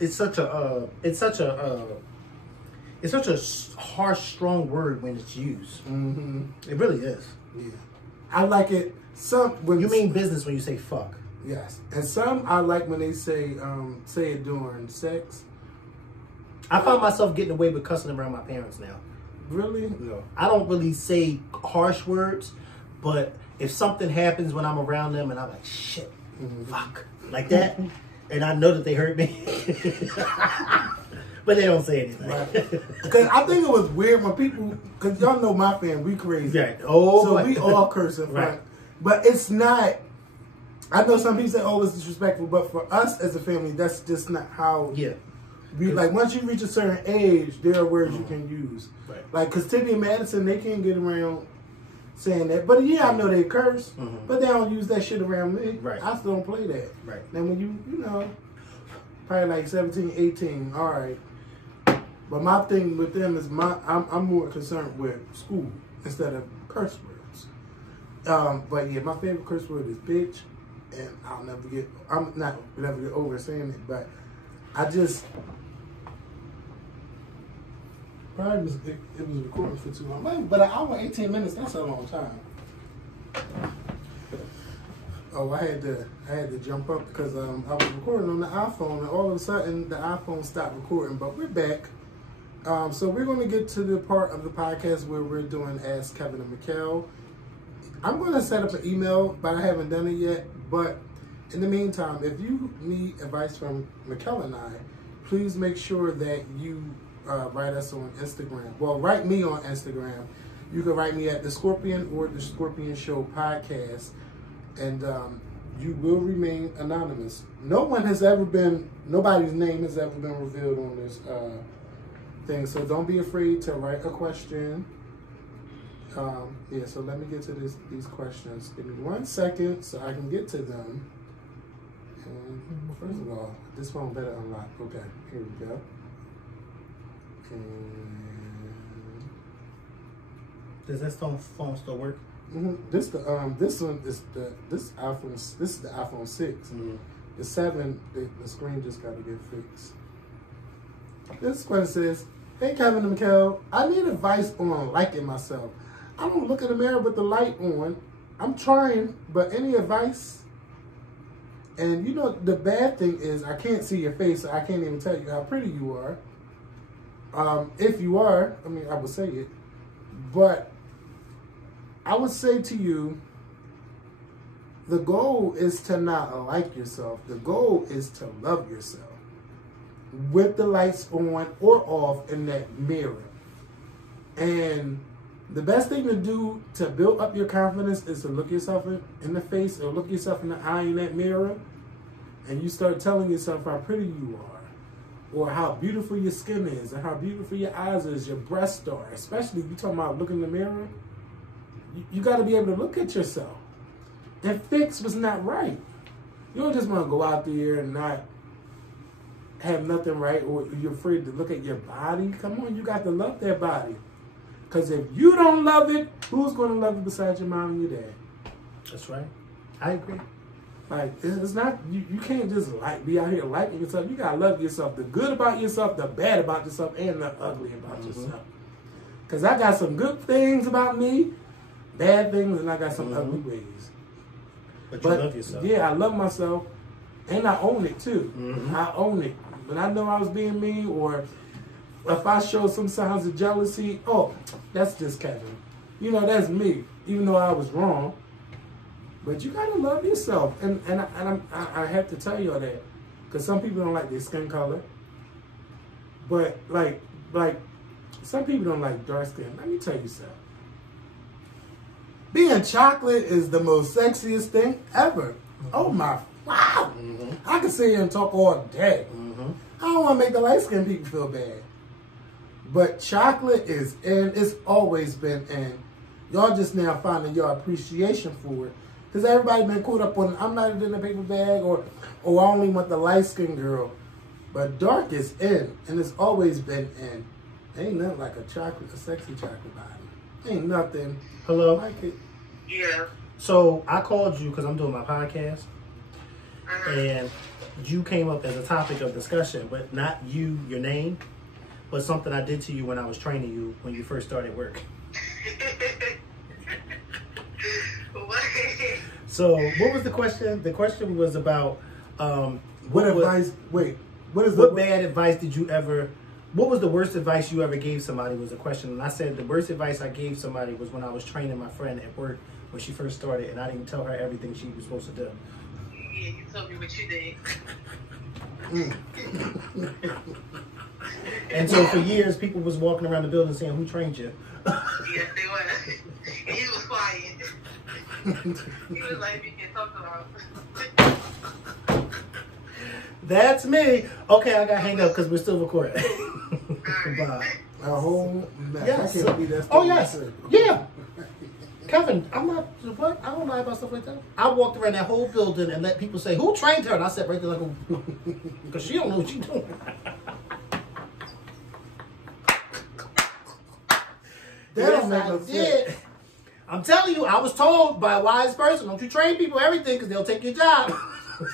it's such a harsh, strong word when it's used. Mm-hmm. It really is. Yeah, I like it. When you mean business when you say fuck. Yes, and some I like when they say it during sex. I find myself getting away with cussing around my parents now. Really? No, I don't really say harsh words, but if something happens when I'm around them and I'm like, shit, fuck, like that, and I know that they hurt me, but they don't say anything. Because I think it was weird when people, because y'all know my family, we crazy. Right. Oh, so we all curse in front. Right. But it's not, I know some people say, oh, it's disrespectful, but for us as a family, that's just not how. Yeah. Like, once you reach a certain age, there are words you can use. Right. Like, because Tippy and Madison, they can't get around saying that. But yeah, I know they curse, but they don't use that shit around me. Right. I still don't play that. Right. Then when you know, probably like 17, 18, all right. But my thing with them is I'm more concerned with school instead of curse words. But yeah, my favorite curse word is bitch, and I'm never get over saying it, but I just probably it was recording for too long. But an hour, 18 minutes, that's a long time. Oh, I had to jump up because I was recording on the iPhone, and all of a sudden the iPhone stopped recording. But we're back. So we're going to get to the part of the podcast where we're doing Ask Kevin and Mikhail. I'm going to set up an email, but I haven't done it yet. But in the meantime, if you need advice from Mikhail and I, please make sure that you write us on Instagram. Well, write me on Instagram. You can write me at The Scorpion or The Scorpion Show Podcast, and you will remain anonymous. Nobody's name has ever been revealed on this thing, so don't be afraid to write a question. Yeah, so let me get to these questions. Give me 1 second so I can get to them. First of all, this phone better unlock. Okay, here we go. Does this phone still work? This one is this is the iPhone 6. The 7, the screen just got to get fixed. This question says, "Hey Kevin and Mikkel, I need advice on liking myself. I don't look in the mirror with the light on. I'm trying, but any advice?" And you know the bad thing is I can't see your face, so I can't even tell you how pretty you are. If you are, I mean, I would say it, but I would say to you, the goal is to not like yourself. The goal is to love yourself. With the lights on or off in that mirror. And the best thing to do to build up your confidence is to look yourself in the face or look yourself in the eye in that mirror. And you start telling yourself how pretty you are. Or how beautiful your skin is. Or how beautiful your eyes is, your breasts are. Especially if you're talking about looking in the mirror. You got to be able to look at yourself and fix what's not right. You don't just want to go out there and not have nothing right, or you're afraid to look at your body. Come on, you got to love that body. Because if you don't love it, who's going to love it besides your mom and your dad? That's right. I agree. Like, it's not, you can't just be out here liking yourself. You got to love yourself. The good about yourself, the bad about yourself, and the ugly about yourself. Because I got some good things about me, bad things, and I got some ugly ways. But you love yourself. Yeah, I love myself, and I own it too. I own it. When I know I was being mean, or if I show some signs of jealousy, oh, that's just Kevin. You know, that's me, even though I was wrong. But you gotta love yourself, and I have to tell you all that, because some people don't like their skin color. But like some people don't like dark skin. Let me tell you something. Being chocolate is the most sexiest thing ever. Oh my, wow. I can sit here and talk all day. I don't want to make the light-skinned people feel bad. But chocolate is in. It's always been in. Y'all just now finding your appreciation for it. Because everybody been caught up on, I'm not in a paper bag, or I only want the light-skinned girl. But dark is in, and it's always been in. Ain't nothing like a sexy chocolate body. Ain't nothing. Hello? Like it. Yeah. So I called you because I'm doing my podcast. And you came up as a topic of discussion, but not you, your name, but something I did to you when I was training you when you first started work. What? So what was the question? The question was about What advice? Wait. What bad advice did you ever? What was the worst advice you ever gave somebody? Was a question, and I said the worst advice I gave somebody was when I was training my friend at work when she first started, and I didn't tell her everything she was supposed to do. Yeah, you told me what you did. And so for years, people was walking around the building saying, "Who trained you?" Yes, they were. And he was quiet. He was like, "You can talk about." That's me. Okay, I got to hang up because we're still recording. Bye. A whole mess. Yes. I can't believe that's Oh, yes. Yeah. Kevin, I'm not, what? I don't lie about stuff like that. I walked around that whole building and let people say, "Who trained her?" And I sat right there like, because she don't know what she's doing. Yes, I did. I'm telling you, I was told by a wise person, "Don't you train people everything because they'll take your job."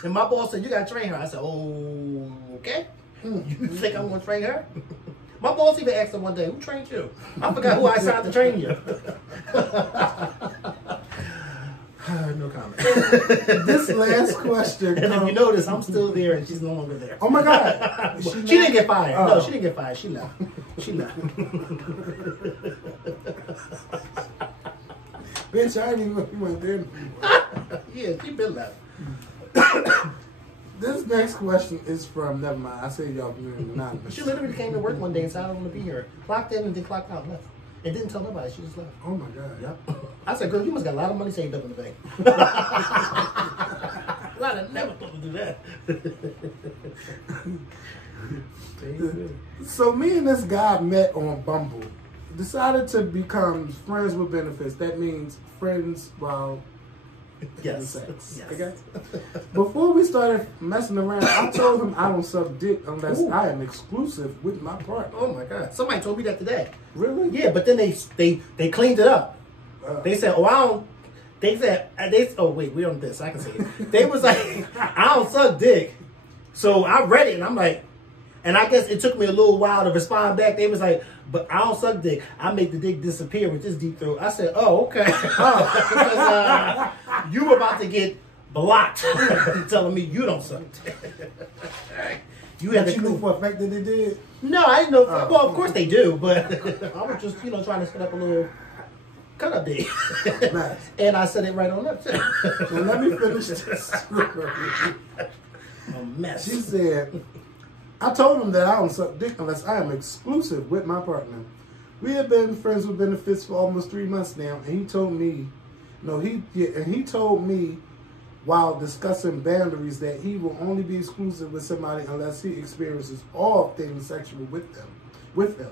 And my boss said, "You got to train her." I said, "Oh, okay. You think I'm going to train her?" My boss even asked her one day, "Who trained you?" I forgot who I signed to train you. No comment. This last question. And if you notice, I'm still there and she's no longer there. Oh my God. She didn't get fired. Oh. No, she didn't get fired. She left. She left. Bitch, I didn't even know you went there. Yeah, she been left. This next question is from, never mind, I say y'all being anonymous. She literally came to work one day and said, "I don't want to be here." Clocked in and then clocked out, left. And didn't tell nobody. She just left. Oh my God. Yep. I said, "Girl, you must got a lot of money saved up in the bank." I'd have never thought to do that. So me and this guy met on Bumble. Decided to become friends with benefits. That means friends while Yes. Sex. Yes. Okay? Before we started messing around, I told him I don't suck dick unless Ooh. I am exclusive with my partner. Oh my God! Somebody told me that today. Really? Yeah, but then they cleaned it up. They said, "Oh, I don't." They said, "Oh wait, we on this. I can say it." They was like, "I don't suck dick," so I read it and I'm like, and I guess it took me a little while to respond back. They was like, "But I don't suck dick. I make the dick disappear with this deep throat." I said, "Oh, okay." Because you were about to get blocked telling me you don't suck dick. You had But to you knew for a fact that they did? No, I didn't know. Well, of course they do, but I was just, trying to set up a little cut up day. Nice. And I set it right on up, too. Well, let me finish this story. A mess. She said, I told him that I don't suck dick unless I am exclusive with my partner. We have been friends with benefits for almost 3 months now, and he told me, he told me while discussing boundaries that he will only be exclusive with somebody unless he experiences all things sexual with them.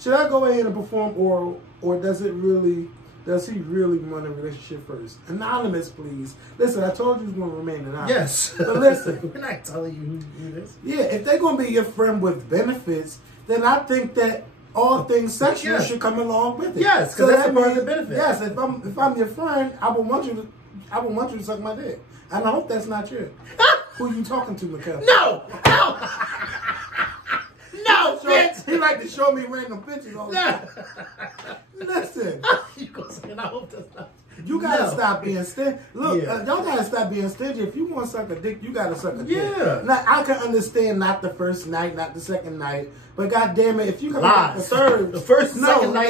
Should I go ahead and perform oral, or does he really want a relationship first? Anonymous, please. Listen, I told you he was going to remain anonymous. Yes. But listen. We're not telling you who this. Yeah, if they're going to be your friend with benefits, then I think that all things sexual should come along with it. Yes, because that's a part of the benefit. Yes, if I'm your friend, I would want you to suck my dick. And I hope that's not you. Who you talking to, Mikhail? No! No, bitch! He like to show me random pictures all the time. Listen. You gonna say, and I hope that's not. You gotta No. stop being stingy. Look, Yeah. y'all gotta stop being stingy. If you want to suck a dick, you gotta suck a dick. Yeah. Now, I can understand not the first night, not the second night, but goddamn it, if you come back the Lies. third, The first and second night,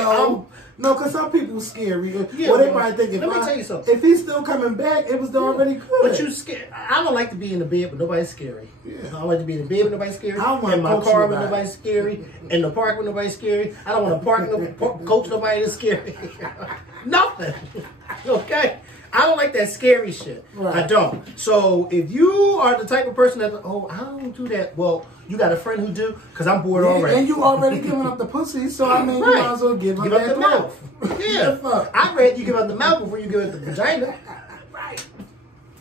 no, because some people scary. Yeah, Well, they well, probably think let me tell you something. if he's still coming back, it was already good. But you scared. I don't like to be in the bed with nobody scary. Yeah. I don't like to be in the bed with nobody scary. I don't wanna in my coach you car with about nobody it. scary. In the park with nobody scary. I don't want to coach nobody that's scary. Nothing. Okay? I don't like that scary shit. Right. I don't. So if you are the type of person that, I don't do that. Well, you got a friend who do, because I'm bored already. And you already giving up the pussy, so I mean, you Right. might as well give up Give that up the mouth. mouth. Yeah. Fuck. I read you give up the mouth before you give it the vagina. Right.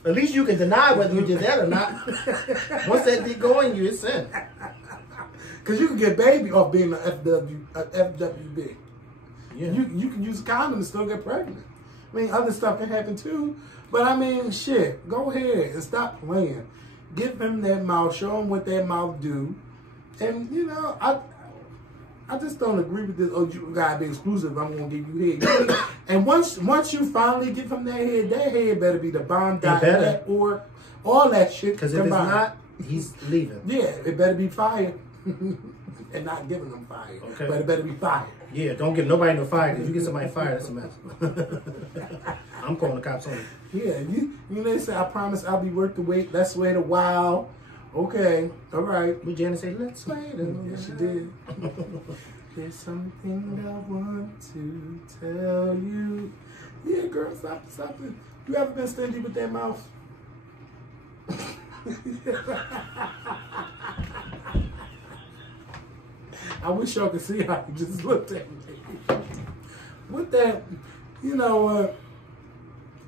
At least you can deny whether you did that or not. Once that dick go in you, it's in. Because you can get baby off being an FWB. Yeah. You can use a condom and still get pregnant. I mean, other stuff can happen too. But I mean, shit, go ahead and stop playing. Give him that mouth. Show him what that mouth do. And, I just don't agree with this. Oh, you gotta be exclusive. I'm gonna give you head. And once you finally give him that head better be the bomb.net or all that shit. Because if it's not, he's leaving. Yeah, it better be fire. And not giving them fire. Okay. But it better be fire. Yeah, don't give nobody no fire. Because you get somebody fired, that's a mess. I'm calling the cops on you. Yeah, you know they say, I promise I'll be worth the wait. Let's wait a while. Okay, all right. But Janet said, let's wait a Yeah, minute. she did. There's something I want to tell you. Yeah, girl, stop it. You ever been stingy with that mouth? I wish y'all could see how he just looked at me. With that,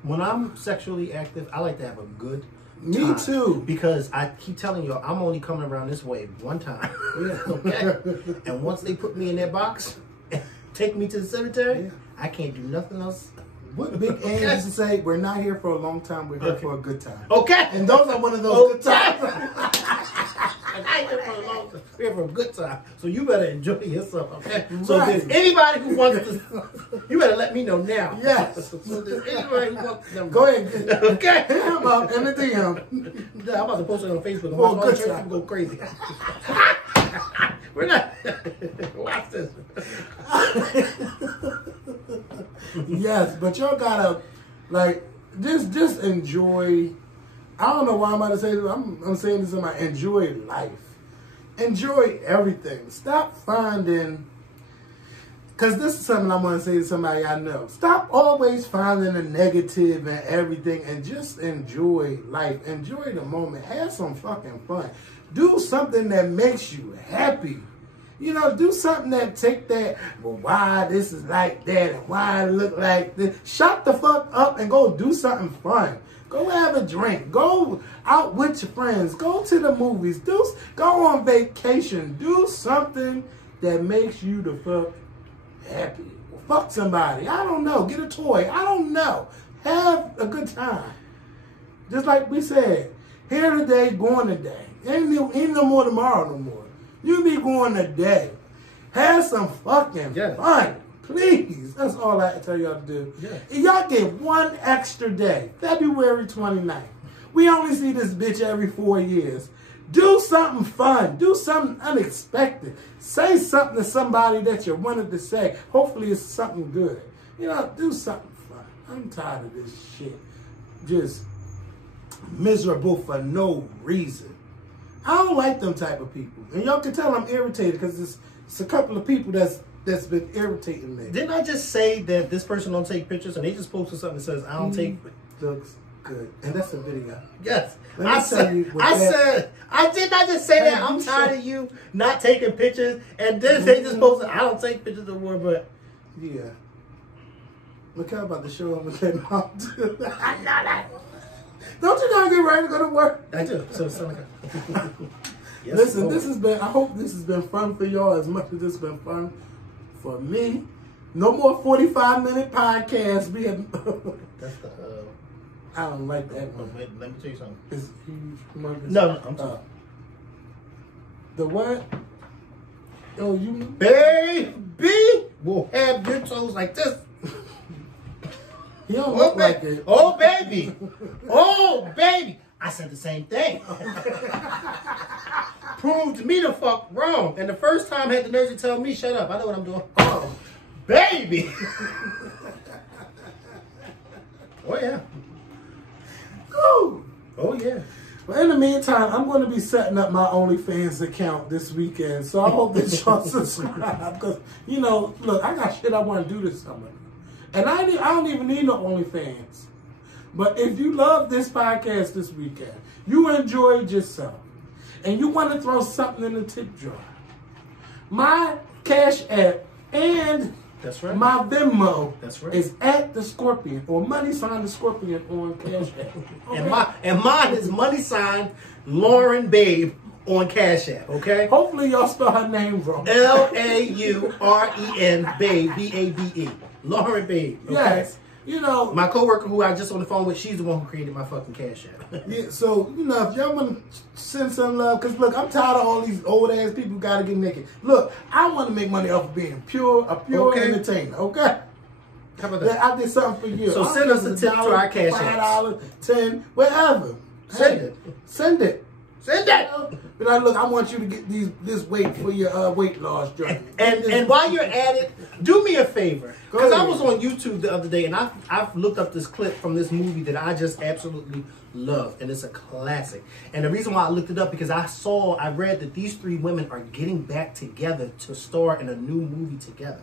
When I'm sexually active, I like to have a good Me time. too. Because I keep telling you, I'm only coming around this way one time. Okay? And once they put me in that box and take me to the cemetery, Yeah. I can't do nothing else. What Big Ann used to say, we're not here for a long time, we're here for a good time. Okay? And those are one of those good times. I ain't here for a long time. We're here for a good time. So you better enjoy yourself, okay? So Right. if there's anybody who wants to, you better let me know now. Yes. So if there's anybody who wants to, Go ahead. Okay? Hit him up in the DM. Yeah, I'm about to post it on Facebook and Oh, watch all the good church time. people go crazy. We're not. Watch this. Yes, but y'all gotta just enjoy. I don't know why I'm about to say this. I'm saying this in my enjoy life. Enjoy everything. Stop finding. Because this is something I want to say to somebody I know. Stop always finding the negative and everything and just enjoy life. Enjoy the moment. Have some fucking fun. Do something that makes you happy. You know, do something that take that, well, why this is like that and why it look like this. Shut the fuck up and go do something fun. Go have a drink. Go out with your friends. Go to the movies. Go on vacation. Do something that makes you the fuck happy. Or fuck somebody. I don't know. Get a toy. I don't know. Have a good time. Just like we said, here today, going today. Ain't no more tomorrow no more. You be going today. Have some fucking fun. Please. That's all I tell y'all to do. Yeah. Y'all get one extra day. February 29th. We only see this bitch every 4 years. Do something fun. Do something unexpected. Say something to somebody that you wanted to say. Hopefully it's something good. You know, do something fun. I'm tired of this shit. Just miserable for no reason. I don't like them type of people. And y'all can tell I'm irritated because it's a couple of people that's been irritating me. Didn't I just say that this person don't take pictures and they just posted something that says, I don't take... Looks good. And that's a video. Yes. Let I me tell you what I did not just say Hey, that. I'm you tired should- of you not taking pictures. And then they just posted, I don't take pictures anymore, but... Yeah. Look how about to show them what they mom do. I know that. Don't you gotta get ready to go to work? I do. So it's like a... Yes, Listen, Lord. this has been, I hope this has been fun for y'all as much as it's been fun for me. No more 45-minute podcasts. That's the... I don't like that one. Wait, let me tell you something. It's huge. Humongous. No, I'm sorry. The what? Oh, you... Baby will have your toes like this. He don't look like it. Oh, baby. Oh, baby. I said the same thing. Proved me the fuck wrong. And the first time I had the nerve to tell me, shut up. I know what I'm doing. Oh, baby. Oh, yeah. Ooh. Oh, yeah. But in the meantime, I'm going to be setting up my OnlyFans account this weekend. So I hope that y'all subscribe. Because, you know, look, I got shit I want to do this summer. And I don't even need no OnlyFans. But if you love this podcast this weekend, you enjoyed yourself, and you want to throw something in the tip jar, my Cash App and That's right. my Venmo That's right. is at the Scorpion, or money sign the Scorpion on Cash App. Okay? And mine is money sign Lauren Babe on Cash App, okay? Hopefully y'all spell her name wrong. Lauren Babe, B-A-B-E. Lauren Babe, okay? Yes. You know, My coworker who I just on the phone with, she's the one who created my fucking Cash App. yeah, so, you know, if y'all want to send some love, because, look, I'm tired of all these old-ass people who got to get naked. Look, I want to make money off of being a pure Okay. entertainer, okay? How about That that? I did something for you. So I'll send us give a tip to our Cash $5, $10, whatever. Send Hey, it. Send it. Send that. But like, look, I want you to get this weight for your weight loss journey. And while you're at it, do me a favor. Go Because I ahead. was on YouTube the other day and I've looked up this clip from this movie that I just absolutely love. And it's a classic. And the reason why I looked it up because I read that these three women are getting back together to star in a new movie together.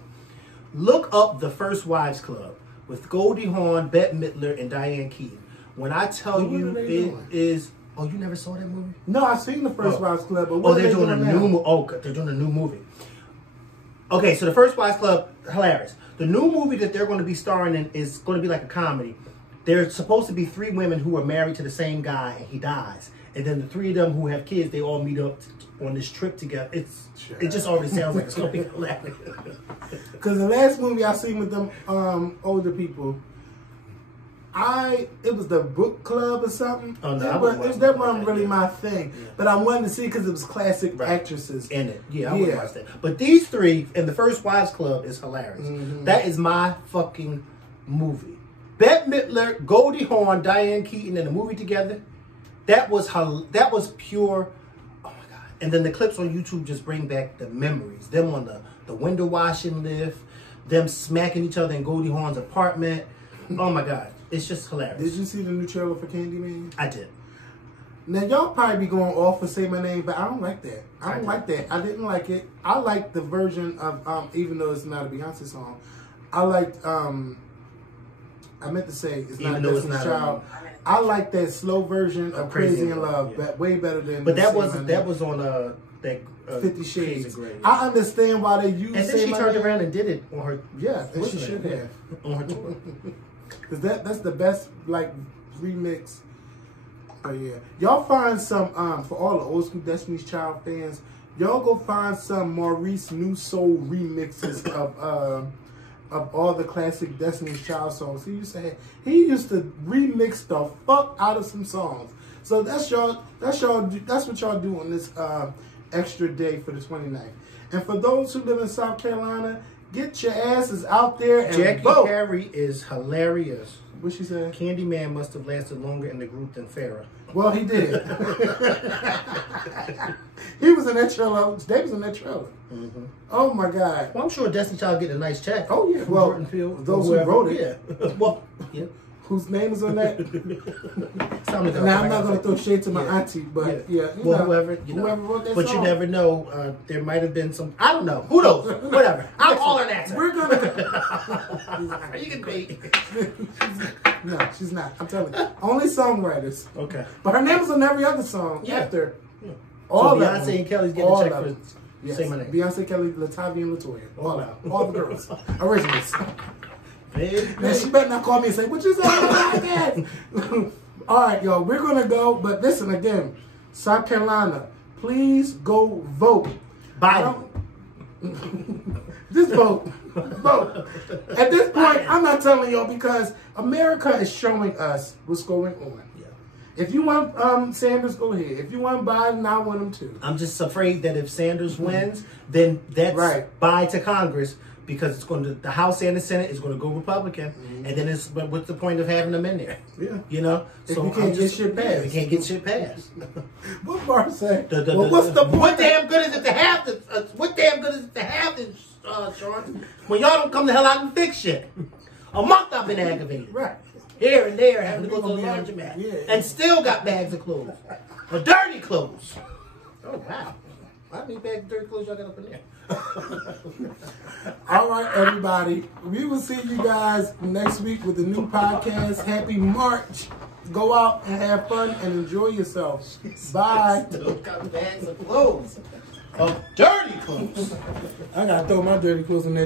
Look up The First Wives Club with Goldie Hawn, Bette Midler, and Diane Keaton. When I tell What you are they it doing? is... Oh, you never saw that movie? No, I've seen the First Oh. Wives Club, but Oh, what they're are they doing a now? new movie. Oh, they're doing a new movie. Okay, so The First Wives Club, hilarious. The new movie that they're going to be starring in is going to be like a comedy. There's supposed to be three women who are married to the same guy and he dies. And then the three of them who have kids, they all meet up on this trip together. It just already sounds like it's going to be hilarious. Because the last movie I seen with them older people, it was the book club or something. Oh, no, I that wouldn't watch that that. wasn't really my thing. Yeah. But I wanted to see because it was classic Right. actresses. In it. Yeah, I would watch that. But these three in The First Wives Club is hilarious. Mm-hmm. That is my fucking movie. Bette Midler, Goldie Hawn, Diane Keaton in a movie together. That was pure. Oh my God. And then the clips on YouTube just bring back the memories. Them on the window washing lift, them smacking each other in Goldie Hawn's apartment. Oh my God. It's just hilarious. Did you see the new trailer for Candyman? I did. Now, y'all probably be going off for Say My Name, but I don't like that. I don't like that. I didn't like it. I like the version of, even though it's not a Beyonce song, I liked, I meant to say, it's Even not though it's Destiny's not, Child. I like that slow version of Crazy in Love, but way better than But that Say was My that Name. was on that 50 Shades. of Grey. I understand why they use. And then she turned around and did it on her. Yeah, and she what's should her name? have. On her tour. Cause that's the best like remix. Oh yeah, y'all find some for all the old school Destiny's Child fans. Y'all go find some Maurice New Soul remixes of all the classic Destiny's Child songs. He used to remix the fuck out of some songs. So that's what y'all do on this extra day for the 29th. And for those who live in South Carolina, get your asses out there and Jackie vote. Perry is hilarious. What she said? Candyman must have lasted longer in the group than Farrah. Well, he did. He was in that trailer. They was in that trailer. Mm-hmm. Oh my God. Well, I'm sure Destiny Child get a nice check. Oh yeah. From Well, Jordan Field, those or who wrote it. Yeah. Well, yeah. Whose name is on that? It's time to go. Now I'm not gonna throw shade to my auntie, but yeah. Well, know, whoever wrote that but song. you never know. There might have been some. I don't know. Who knows? Whatever. I'm all an answer. We're gonna. You can be. No, she's not. I'm telling you. Only songwriters. Okay. But her name was on every other song after. Yeah. All So of Beyonce them. and Kelly's getting All a check of for them. Yes. say my name. Beyonce, Kelly, Latavia, and Latoya. All the girls. Originals. Now she better not call me and say, what you say on the podcast? All right, y'all, we're going to go. But listen, again, South Carolina, please go vote. Biden. Just vote. Vote. At this point, I'm not telling y'all because America is showing us what's going on. Yeah. If you want Sanders, go ahead. If you want Biden, I want him too. I'm just afraid that if Sanders wins, then that's bye to Congress. Because it's going to the House and the Senate is going to go Republican, and then it's but what's the point of having them in there? Yeah, you know. If you can't get shit passed, you can't get shit passed. What Mark say? Well, what's the point? What damn good is it to have this? What damn good is it to have this, Sean? When y'all don't come the hell out and fix shit. A month I've been aggravated. Right. Here and there, having to go to the laundromat, and still got bags of clothes, dirty clothes. Oh wow. How many bags of dirty clothes y'all got up in there? All right, everybody. We will see you guys next week with a new podcast. Happy March. Go out and have fun and enjoy yourselves. Bye. Still got bags of clothes. Of dirty clothes. I gotta throw my dirty clothes in there.